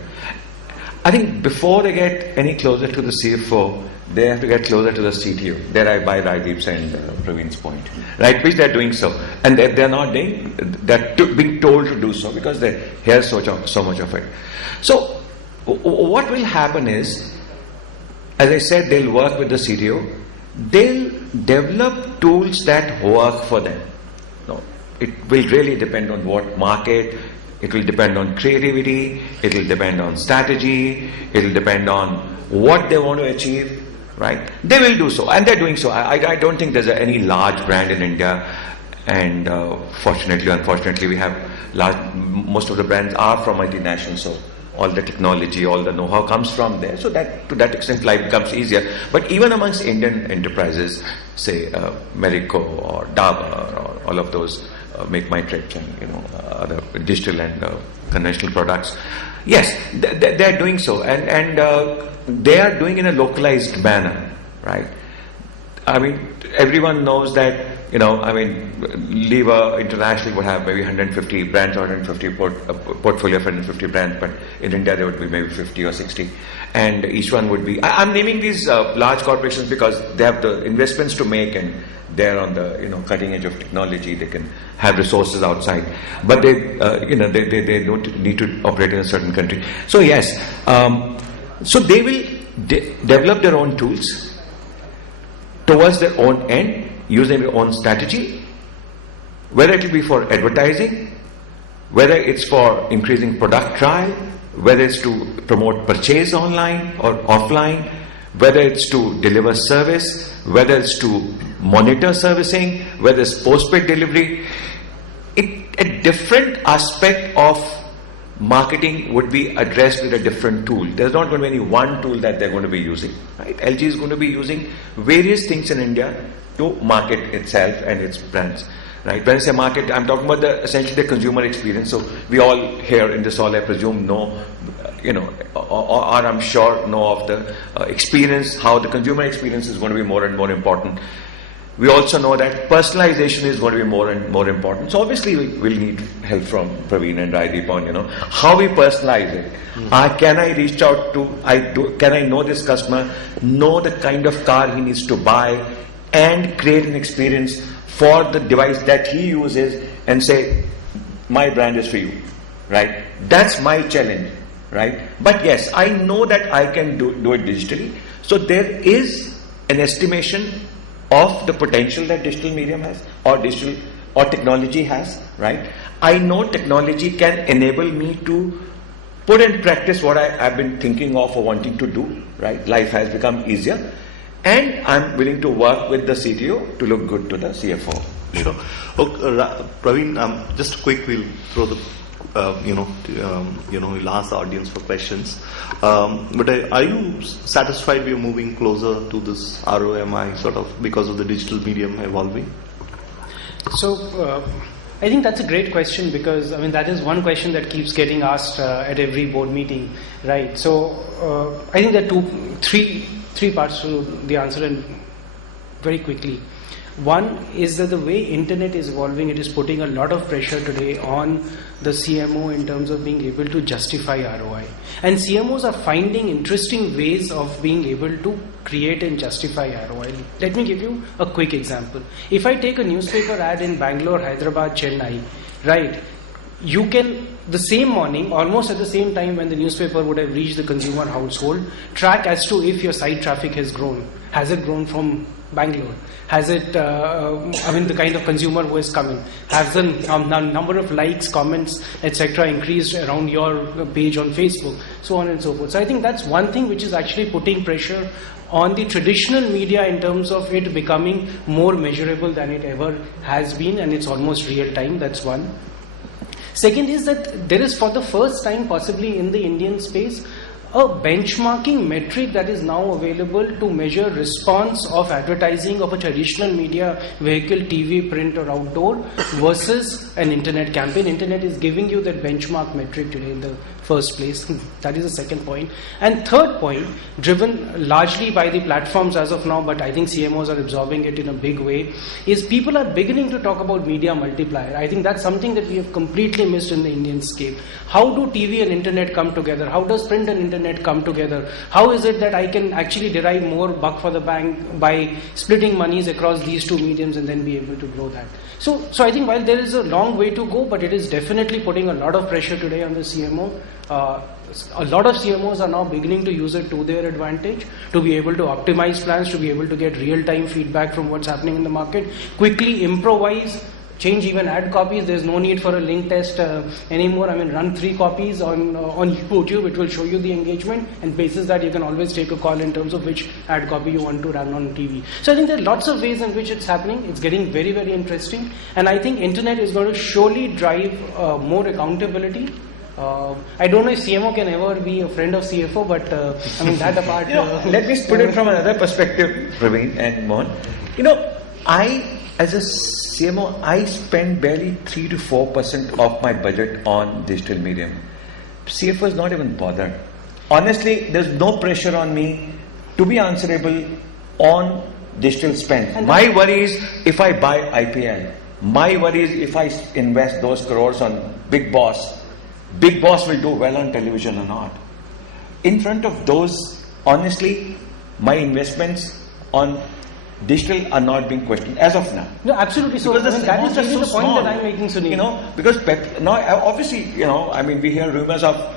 I think before they get any closer to the CFO, they have to get closer to the CTO. There I buy Rajdeep's and Praveen's point, right? Which they're doing so, and they're not doing. They're being told to do so because they hear so much of it. So what will happen is, as I said, they'll work with the CTO. They'll develop tools that work for them. No, it will really depend on what market. It will depend on creativity. It will depend on strategy. It will depend on what they want to achieve. Right? They will do so, and they're doing so. I don't think there's any large brand in India, and unfortunately, we have most of the brands are from multinationals, so all the technology, all the know-how comes from there. So that to that extent, life becomes easier. But even amongst Indian enterprises, say Marico or Dabur or all of those, Make My Trips and other digital and conventional products, yes, they're doing so, and they are doing in a localized manner, right? I mean, everyone knows that, Lever internationally would have maybe 150 brands or 150 portfolio of 150 brands, but in India there would be maybe 50 or 60, and each one would be. I'm naming these large corporations because they have the investments to make, and they're on the cutting edge of technology. They can have resources outside, but they don't need to operate in a certain country. So yes, so they will develop their own tools towards their own end, using their own strategy, whether it will be for advertising, whether it's for increasing product trial, whether it's to promote purchase online or offline, whether it's to deliver service, whether it's to monitor servicing, whether it's postpaid delivery. A different aspect of marketing would be addressed with a different tool. There's not going to be any one tool that they're going to be using. Right? LG is going to be using various things in India to market itself and its brands. Right? When I say market, I'm talking about essentially the consumer experience. So we all here in this hall, I presume, know, or I'm sure know of the experience, how the consumer experience is going to be more and more important. We also know that personalization is going to be more and more important. So obviously we'll need help from Praveen and Rajdeep on, how we personalize it. Can I reach out to, can I know this customer, know the kind of car he needs to buy, and create an experience for the device that he uses and say, my brand is for you, right? That's my challenge, right? But yes, I know that I can do it digitally. So there is an estimation of the potential that digital medium has, or technology has, right? I know technology can enable me to put in practice what I've been thinking of or wanting to do, right? Life has become easier, and I'm willing to work with the CTO to look good to the CFO. Sure. Okay, Praveen, just quick, we'll throw the we'll ask the audience for questions. But are you satisfied we are moving closer to this ROMI sort of because of the digital medium evolving? So, I think that's a great question, because I mean that is one question that keeps getting asked at every board meeting, right? So I think there are three parts to the answer, and very quickly. One is that the way internet is evolving, it is putting a lot of pressure today on the CMO in terms of being able to justify ROI. And CMOs are finding interesting ways of being able to create and justify ROI. Let me give you a quick example. If I take a newspaper ad in Bangalore, Hyderabad, Chennai, right, you can, the same morning, almost at the same time when the newspaper would have reached the consumer household, track as to if your site traffic has grown. Has it grown from Bangalore? Has it, the kind of consumer who is coming? Has the number of likes, comments, etc. increased around your page on Facebook? So on and so forth. So I think that's one thing which is actually putting pressure on the traditional media in terms of it becoming more measurable than it ever has been, and it's almost real time. That's one. Second is that there is, for the first time possibly in the Indian space, a benchmarking metric that is now available to measure response of advertising of a traditional media vehicle, TV, print or outdoor, versus an internet campaign. Internet is giving you that benchmark metric today in the first place. That is the second point. And third point, driven largely by the platforms as of now, but I think CMOs are absorbing it in a big way, is people are beginning to talk about media multiplier. I think that's something that we have completely missed in the Indian scape. How do TV and internet come together? How does print and internet come together? How is it that I can actually derive more buck for the bank by splitting monies across these two mediums and then be able to grow that? So I think while there is a long way to go, but it is definitely putting a lot of pressure today on the CMO. A lot of CMOs are now beginning to use it to their advantage, to be able to optimize plans, to be able to get real-time feedback from what's happening in the market, quickly improvise, change even ad copies. There's no need for a link test anymore. I mean, run 3 copies on YouTube. It will show you the engagement, and basis that you can always take a call in terms of which ad copy you want to run on TV. So I think there are lots of ways in which it's happening. It's getting very, very interesting, and I think internet is going to surely drive more accountability. I don't know if CMO can ever be a friend of CFO, but that apart. Let me put it from another perspective, Praveen and Mohan. I, as a CMO, I spend barely 3 to 4% of my budget on digital medium. CFO is not even bothered. Honestly, there's no pressure on me to be answerable on digital spend. And my worry is if I buy IPL. My worry is if I invest those crores on Big Boss. Big Boss will do well on television or not. In front of those, honestly, my investments on digital are not being questioned as of now. No, absolutely. So that is really the point that I'm making, Sunil. Because now obviously, we hear rumors of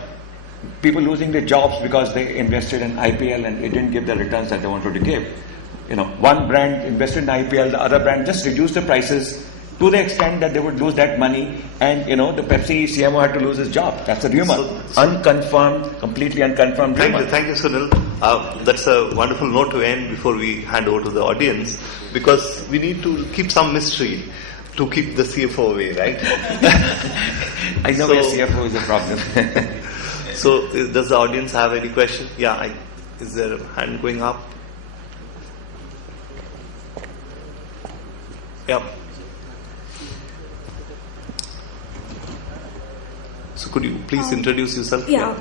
people losing their jobs because they invested in IPL and it didn't give the returns that they wanted to give. One brand invested in IPL, the other brand just reduced the prices to the extent that they would lose that money, and the Pepsi CMO had to lose his job. That's a rumor. Unconfirmed, completely unconfirmed rumor. Thank you, Sunil. That's a wonderful note to end before we hand over to the audience, because we need to keep some mystery to keep the CFO away, right? I know your CFO is a problem. So, does the audience have any question? Yeah, is there a hand going up? Yeah. So could you please introduce yourself? Yeah.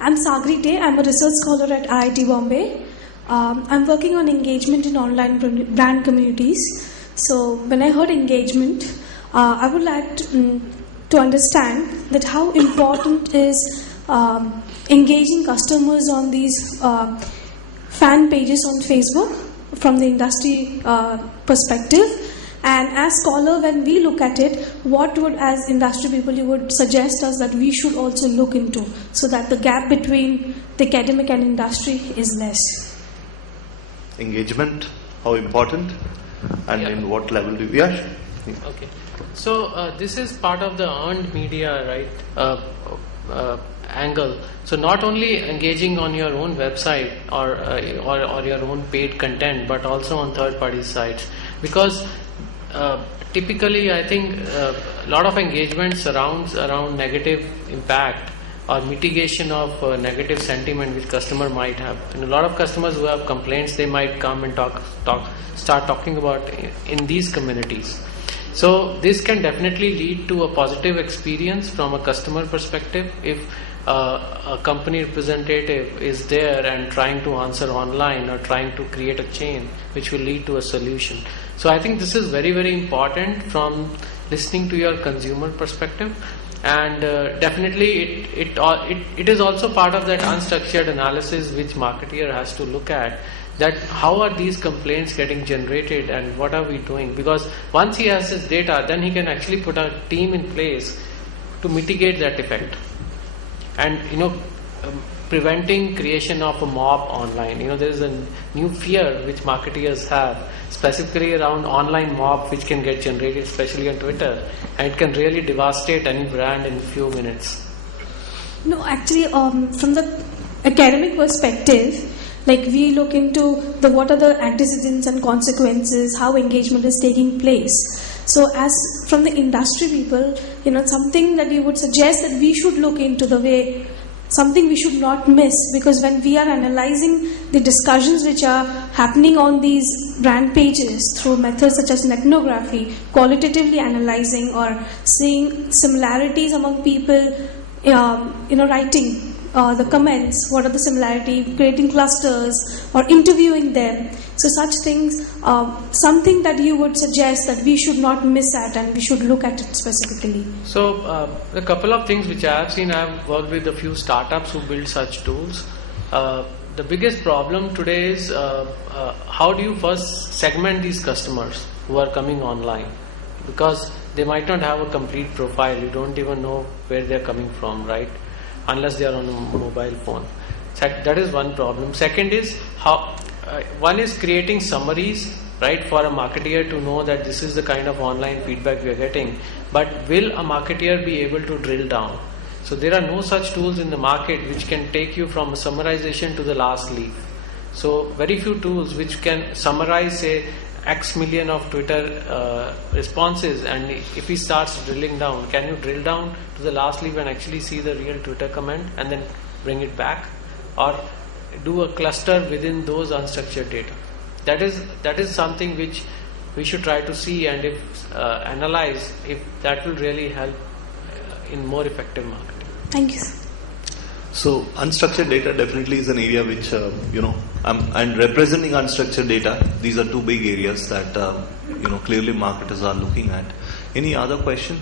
I'm Sagri Day. I'm a research scholar at IIT Bombay. I'm working on engagement in online brand communities. So when I heard engagement, I would like to understand that how important is engaging customers on these fan pages on Facebook from the industry perspective. And as scholar, when we look at it, what would, as industry people, you would suggest us that we should also look into, so that the gap between the academic and industry is less? Engagement, how important, and in what level do we are? Okay, so this is part of the earned media, right? Angle. So not only engaging on your own website or your own paid content, but also on third-party sites, because typically, I think a lot of engagement surrounds around negative impact or mitigation of negative sentiment which customer might have. And a lot of customers who have complaints, they might come and start talking about in these communities. So this can definitely lead to a positive experience from a customer perspective if a company representative is there and trying to answer online or trying to create a chain which will lead to a solution. So I think this is very, very important from listening to your consumer perspective. And definitely it is also part of that unstructured analysis which marketeer has to look at, that how are these complaints getting generated and what are we doing, because once he has his data, then he can actually put a team in place to mitigate that effect. And preventing creation of a mob online, there is a new fear which marketeers have specifically around online mob which can get generated, especially on Twitter, and it can really devastate any brand in a few minutes. No, actually, from the academic perspective, like we look into what are the antecedents and consequences, how engagement is taking place. So as from the industry people, something that you would suggest that we should look into the way, something we should not miss, because when we are analyzing the discussions which are happening on these brand pages through methods such as ethnography, qualitatively analyzing or seeing similarities among people, writing the comments, what are the similarity, creating clusters or interviewing them. So such things, something that you would suggest that we should not miss at and we should look at it specifically. So a couple of things which I have seen, I have worked with a few startups who build such tools. The biggest problem today is how do you first segment these customers who are coming online, because they might not have a complete profile, you don't even know where they are coming from, right? Unless they are on a mobile phone. That is one problem. Second is one is creating summaries, right, for a marketeer to know that this is the kind of online feedback we are getting. But will a marketeer be able to drill down? So there are no such tools in the market which can take you from a summarization to the last leaf. So very few tools which can summarize, say, X million of Twitter responses, and if he starts drilling down, can you drill down to the last leaf and actually see the real Twitter comment and then bring it back, or do a cluster within those unstructured data? That is something which we should try to see and if analyze if that will really help in more effective marketing. Thank you. So unstructured data definitely is an area which and representing unstructured data. These are two big areas that clearly marketers are looking at. Any other question?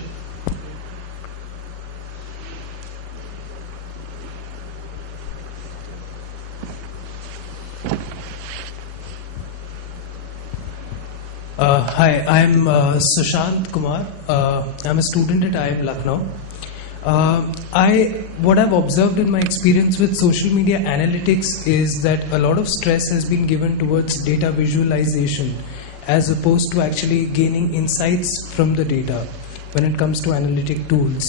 Hi, I'm Sushant Kumar. I'm a student at IIM Lucknow. What I've observed in my experience with social media analytics is that a lot of stress has been given towards data visualization as opposed to actually gaining insights from the data when it comes to analytic tools.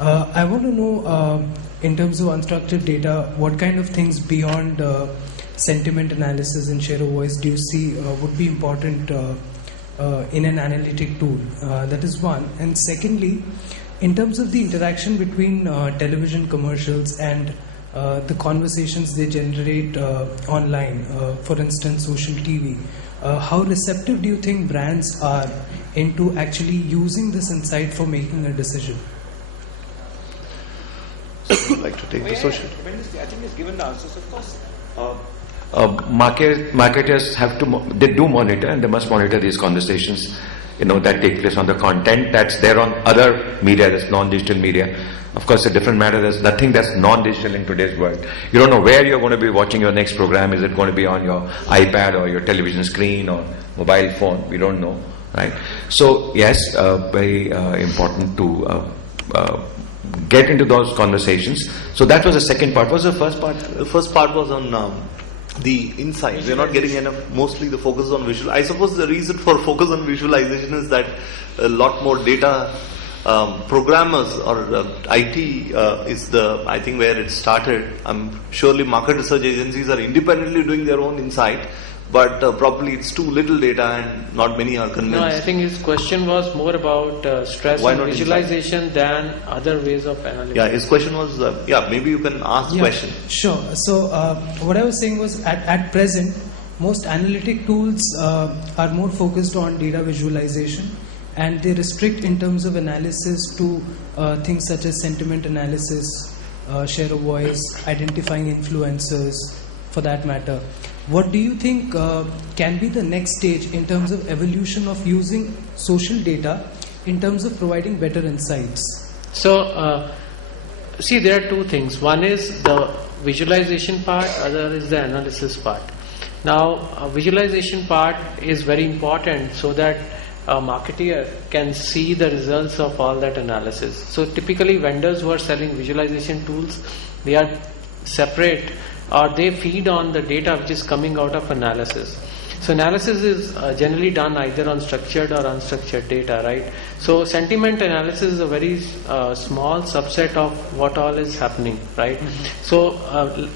I want to know, in terms of unstructured data, what kind of things beyond sentiment analysis and share of voice do you see would be important in an analytic tool? That is one. And secondly, in terms of the interaction between television commercials and the conversations they generate online, for instance, social TV, how receptive do you think brands are into actually using this insight for making a decision? So would you like to take the social? I think it's given the answers, of course. Marketers have to, they do monitor, and they must monitor these conversations, that take place on the content that's there on other media, that's non-digital media. Of course, a different matter. There's nothing that's non-digital in today's world. You don't know where you're going to be watching your next program. Is it going to be on your iPad or your television screen or mobile phone? We don't know, right? So yes, very important to get into those conversations. So that was the second part. What was the first part? The first part was on the insights. We're not getting enough, mostly the focus on visual. I suppose the reason for focus on visualization is that a lot more data programmers or IT is I think where it started. Surely market research agencies are independently doing their own insight, but probably it's too little data and not many are convinced. No, I think his question was more about stress Why and not visualization than other ways of analysis. Yeah, his question was, maybe you can ask question. Sure. So what I was saying was at present, most analytic tools are more focused on data visualization, and they restrict in terms of analysis to things such as sentiment analysis, share of voice, identifying influencers, for that matter. What do you think can be the next stage in terms of evolution of using social data in terms of providing better insights? So, see, there are two things. One is the visualization part, other is the analysis part. Now, visualization part is very important so that a marketeer can see the results of all that analysis. So, typically vendors who are selling visualization tools, they are separate, or they feed on the data which is coming out of analysis. So analysis is generally done either on structured or unstructured data, right? So sentiment analysis is a very small subset of what all is happening, right? Mm-hmm. So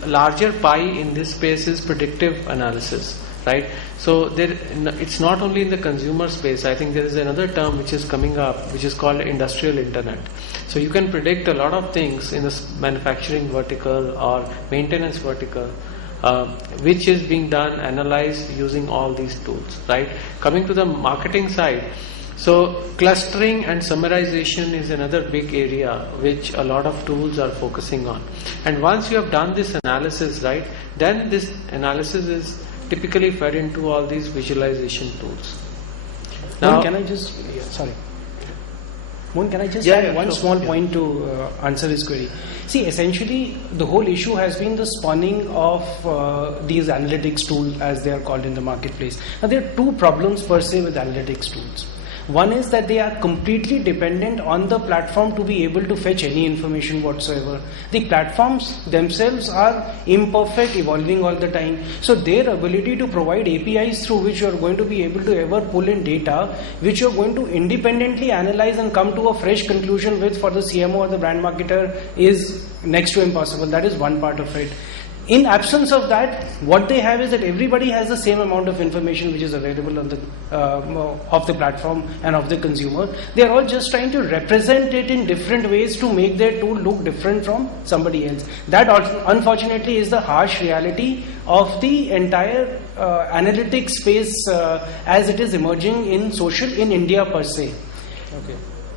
larger pie in this space is predictive analysis, right? So it's not only in the consumer space. I think there is another term which is coming up, which is called industrial internet. So you can predict a lot of things in the manufacturing vertical or maintenance vertical, which is being done, analyzed using all these tools, right? Coming to the marketing side, so clustering and summarization is another big area which a lot of tools are focusing on. And once you have done this analysis, right, then this analysis is typically fed into all these visualization tools. Now, can I just add one small point to answer his query? See, essentially, the whole issue has been the spawning of these analytics tools, as they are called in the marketplace. Now, there are two problems per se with analytics tools. One is that they are completely dependent on the platform to be able to fetch any information whatsoever. The platforms themselves are imperfect, evolving all the time. So their ability to provide APIs through which you are going to be able to ever pull in data, which you are going to independently analyze and come to a fresh conclusion with for the CMO or the brand marketer, is next to impossible. That is one part of it. In absence of that, what they have is that everybody has the same amount of information which is available on the of the platform and of the consumer. They are all just trying to represent it in different ways to make their tool look different from somebody else. That unfortunately is the harsh reality of the entire analytics space as it is emerging in social in India per se. Okay.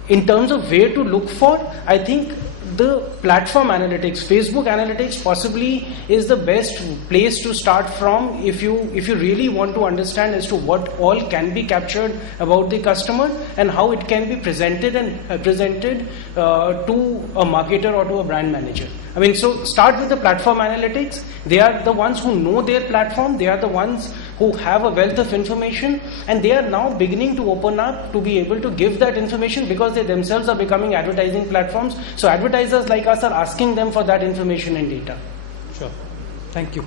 In terms of where to look for, I think the platform analytics, Facebook analytics possibly is the best place to start from if you really want to understand as to what all can be captured about the customer and how it can be presented to a marketer or to a brand manager. I mean, so start with the platform analytics. They are the ones who know their platform. They are the ones who have a wealth of information, and they are now beginning to open up to be able to give that information because they themselves are becoming advertising platforms. So advertisers like us are asking them for that information and data. Sure. Thank you.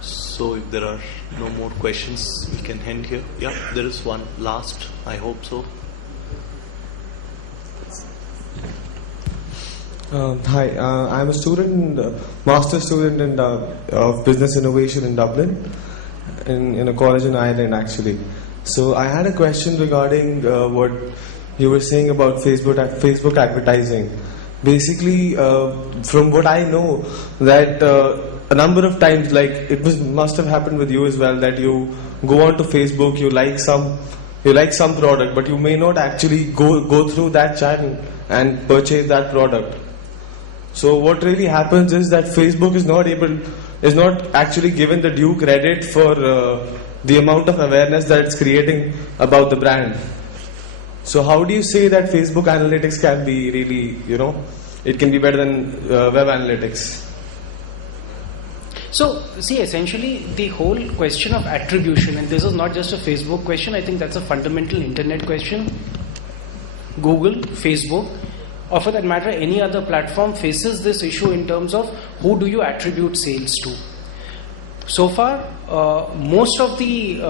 So if there are no more questions, we can end here. Yeah, there is one last. I hope so. Hi, I'm a student, master's student of business innovation in Dublin, in a college in Ireland actually. So I had a question regarding what you were saying about Facebook advertising. Basically, from what I know, that a number of times, like must have happened with you as well, that you go onto Facebook, you like some product, but you may not actually go through that channel and purchase that product. So what really happens is that Facebook is not actually given the due credit for the amount of awareness that it's creating about the brand. So how do you say that Facebook analytics can be really, it can be better than web analytics? So, see, essentially the whole question of attribution, and this is not just a Facebook question, I think that's a fundamental internet question. Google, Facebook, or for that matter any other platform faces this issue in terms of who do you attribute sales to. So far, most of the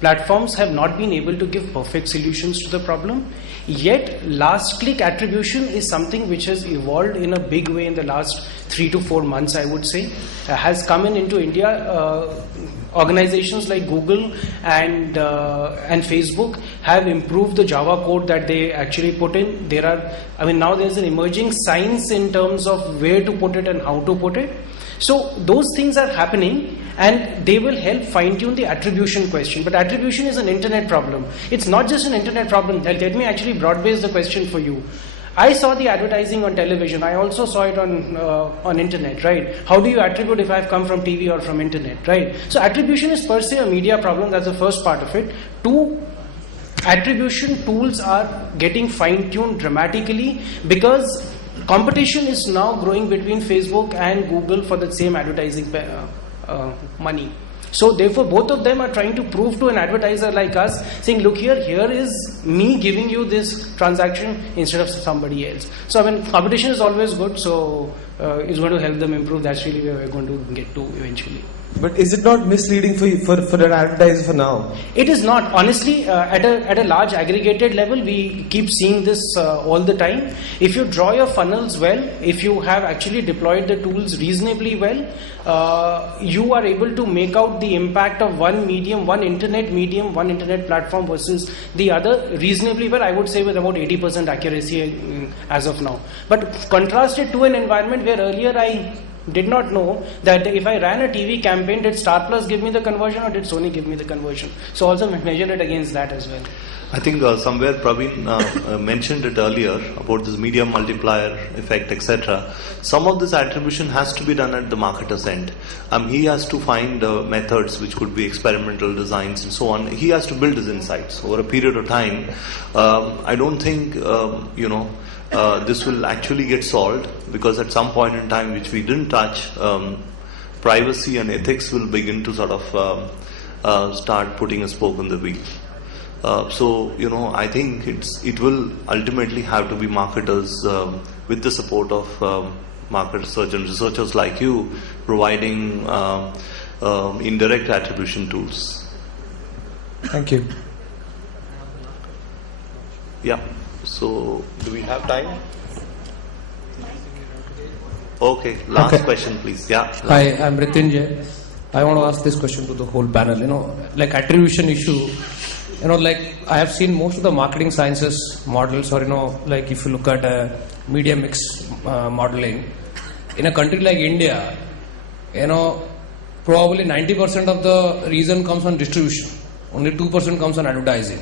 platforms have not been able to give perfect solutions to the problem. Yet, last click attribution is something which has evolved in a big way in the last 3 to 4 months, I would say. Has come into India. Organizations like Google and Facebook have improved the Java code that they actually put in. Now there's an emerging science in terms of where to put it and how to put it. So those things are happening, and they will help fine-tune the attribution question. But attribution is an internet problem. It's not just an internet problem. Let me actually broad-base the question for you. I saw the advertising on television. I also saw it on internet, right? How do you attribute if I've come from TV or from internet, right? So attribution is per se a media problem. That's the first part of it. 2, attribution tools are getting fine-tuned dramatically because competition is now growing between Facebook and Google for the same advertising money. So therefore both of them are trying to prove to an advertiser like us, saying, look here is me giving you this transaction instead of somebody else. So competition is always good, so it's going to help them improve. That's really where we're going to get to eventually. But is it not misleading for an advertiser for now? It is not. Honestly, at a large aggregated level, we keep seeing this all the time. If you draw your funnels well, if you have actually deployed the tools reasonably well, you are able to make out the impact of one medium, one internet platform versus the other reasonably well. I would say with about 80% accuracy as of now. But contrast it to an environment where earlier I did not know that if I ran a TV campaign, did Star Plus give me the conversion or did Sony give me the conversion? So also measure it against that as well. I think somewhere Praveen mentioned it earlier about this media multiplier effect, etc. Some of this attribution has to be done at the marketer's end. He has to find methods which could be experimental designs and so on. He has to build his insights over a period of time. I don't think this will actually get solved, because at some point in time, which we didn't touch, privacy and ethics will begin to sort of start putting a spoke in the wheel. I think it will ultimately have to be marketers with the support of market research and researchers like you providing indirect attribution tools. Thank you. Yeah. So, do we have time? Okay, last question please. Yeah. Hi, I'm Ritinjay. I want to ask this question to the whole panel. Like attribution issue, I have seen most of the marketing sciences models, or like if you look at media mix modeling, in a country like India, probably 90% of the reason comes on distribution. Only 2% comes on advertising.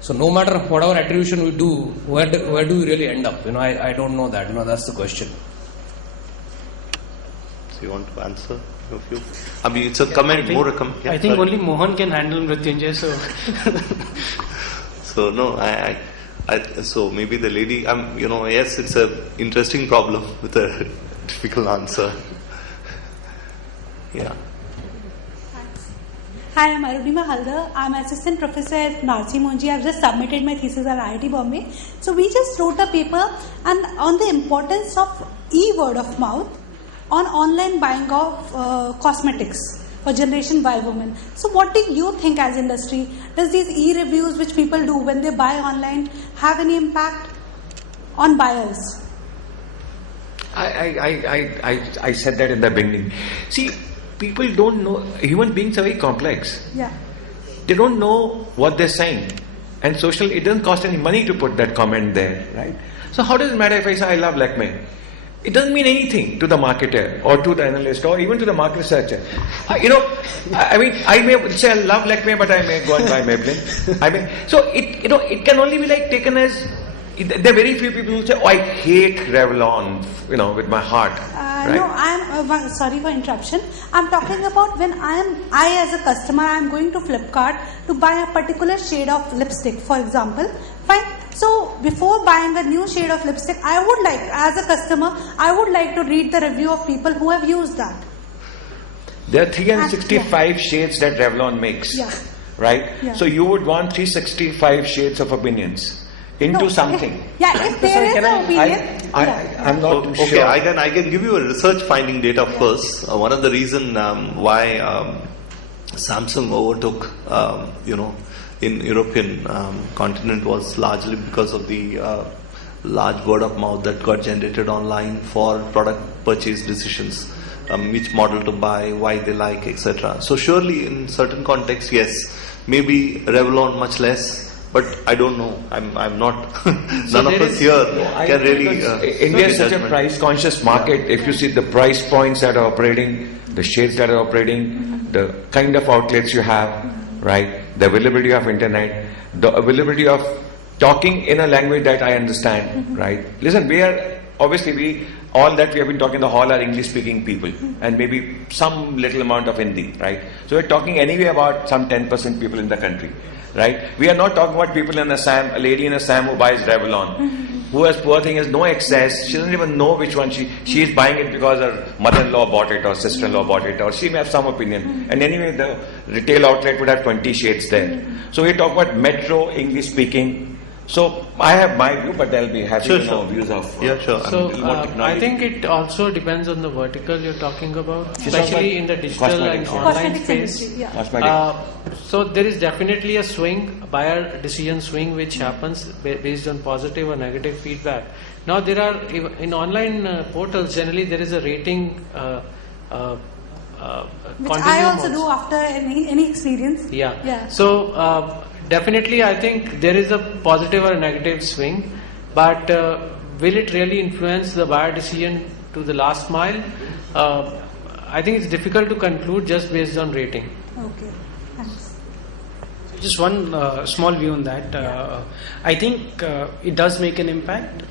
So no matter whatever attribution we do, where do we really end up? I don't know that. That's the question. So you want to answer a few? It's a comment, more a comment. I think only Mohan can handle Mrityunjay. So. So no, so maybe the lady. Yes, it's a interesting problem with a difficult answer. Yeah. Hi, I'm Arunima Haldar. I'm assistant professor at Narsi Monji. I've just submitted my thesis at IIT Bombay. So we just wrote a paper on the importance of e-word of mouth on online buying of cosmetics for Generation Y women. So what do you think as industry? Does these e-reviews which people do when they buy online have any impact on buyers? I said that in the beginning. See, people don't know, human beings are very complex. Yeah. They don't know what they're saying. And it doesn't cost any money to put that comment there, right? So how does it matter if I say I love Lakme? It doesn't mean anything to the marketer or to the analyst or even to the market researcher. I may say I love Lakme, but I may go and buy Maybelline. So it can only be taken as. There are very few people who say, "Oh, I hate Revlon," with my heart. Right? No, I'm sorry for interruption. I'm talking about when I as a customer, I'm going to Flipkart to buy a particular shade of lipstick, for example. Fine. So before buying a new shade of lipstick, as a customer, I would like to read the review of people who have used that. There are 365 shades that Revlon makes, right? Yeah. So you would want 365 shades of opinions into something. Yeah, if there is an opinion. I'm not too sure. Okay, I can give you a research finding data first. One of the reason why Samsung overtook, in European continent was largely because of the large word of mouth that got generated online for product purchase decisions, which model to buy, why they like, etc. So surely in certain contexts, yes, maybe Revlon much less, but I don't know. I'm not. None of us here can really. India is such a price-conscious market. If you see the price points that are operating, the shades that are operating, the kind of outlets you have, right? The availability of internet, the availability of talking in a language that I understand, right? Listen, all that we have been talking in the hall are English-speaking people, and maybe some little amount of Hindi, right? So we're talking anyway about some 10% people in the country, right? We are not talking about people in Assam, a lady in Assam who buys Revlon, who has, poor thing, has no access. She doesn't even know which one she is buying it because her mother-in-law bought it or sister-in-law bought it, or she may have some opinion. And anyway, the retail outlet would have 20 shades there. So we talk about metro English-speaking. So I have my view, but I'll be happy to know views of. So I think it also depends on the vertical you're talking about, especially in the digital and online space. So there is definitely a swing, buyer decision swing, which happens based on positive or negative feedback. Now there are in online portals generally there is a rating. Which I also do after any experience. Yeah. So. Definitely, I think there is a positive or a negative swing, but will it really influence the buyer decision to the last mile? I think it's difficult to conclude just based on rating. Okay, thanks. Just one small view on that. I think it does make an impact.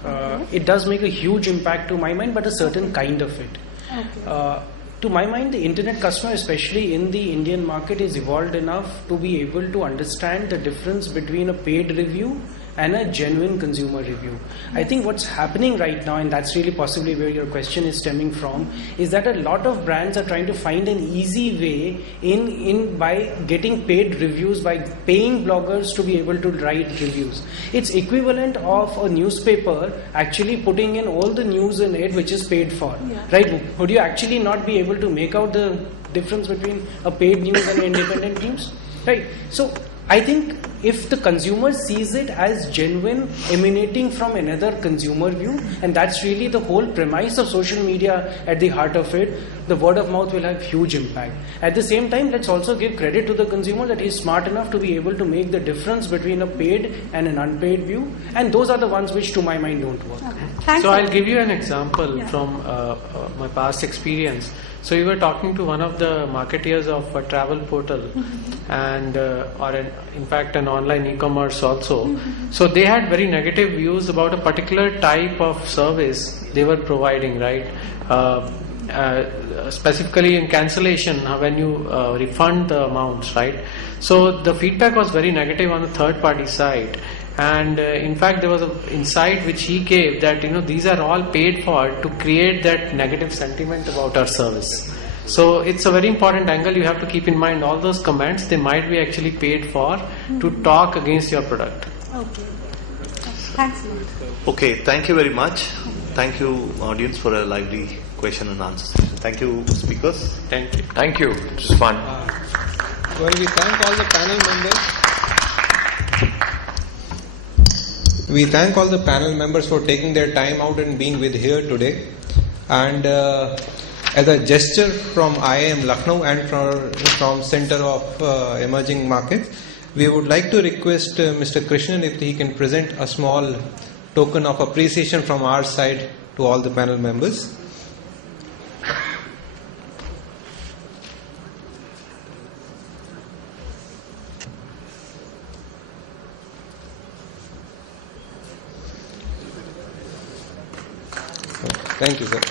It does make a huge impact to my mind, but a certain kind of it. Okay. To my mind, the internet customer, especially in the Indian market, is evolved enough to be able to understand the difference between a paid review and a genuine consumer review. I think what's happening right now, and that's really possibly where your question is stemming from, is that a lot of brands are trying to find an easy way in by getting paid reviews, by paying bloggers to be able to write reviews. It's equivalent of a newspaper actually putting in all the news in it which is paid for, right? Would you actually not be able to make out the difference between a paid news and independent news, right? So I think if the consumer sees it as genuine, emanating from another consumer view, and that's really the whole premise of social media at the heart of it, the word of mouth will have huge impact. At the same time, let's also give credit to the consumer that he's smart enough to be able to make the difference between a paid and an unpaid view, and those are the ones which to my mind don't work. Okay. So I'll give you an example from my past experience. So we were talking to one of the marketeers of a travel portal, and in fact an online e-commerce also. So they had very negative views about a particular type of service they were providing, right? Specifically in cancellation, when you refund the amounts, right? So the feedback was very negative on the third party side. And in fact, there was an insight which he gave that these are all paid for to create that negative sentiment about our service. So it's a very important angle you have to keep in mind. All those comments, they might be actually paid for to talk against your product. Okay. Thanks. Okay, thank you very much. Thank you, audience, for a lively question and answer session. Thank you, speakers. Thank you. Thank you. It was fun. Well, we thank all the panel members. We thank all the panel members for taking their time out and being with here today. And as a gesture from IIM Lucknow and from Center of Emerging Markets, we would like to request Mr. Krishnan if he can present a small token of appreciation from our side to all the panel members. Thank you, sir.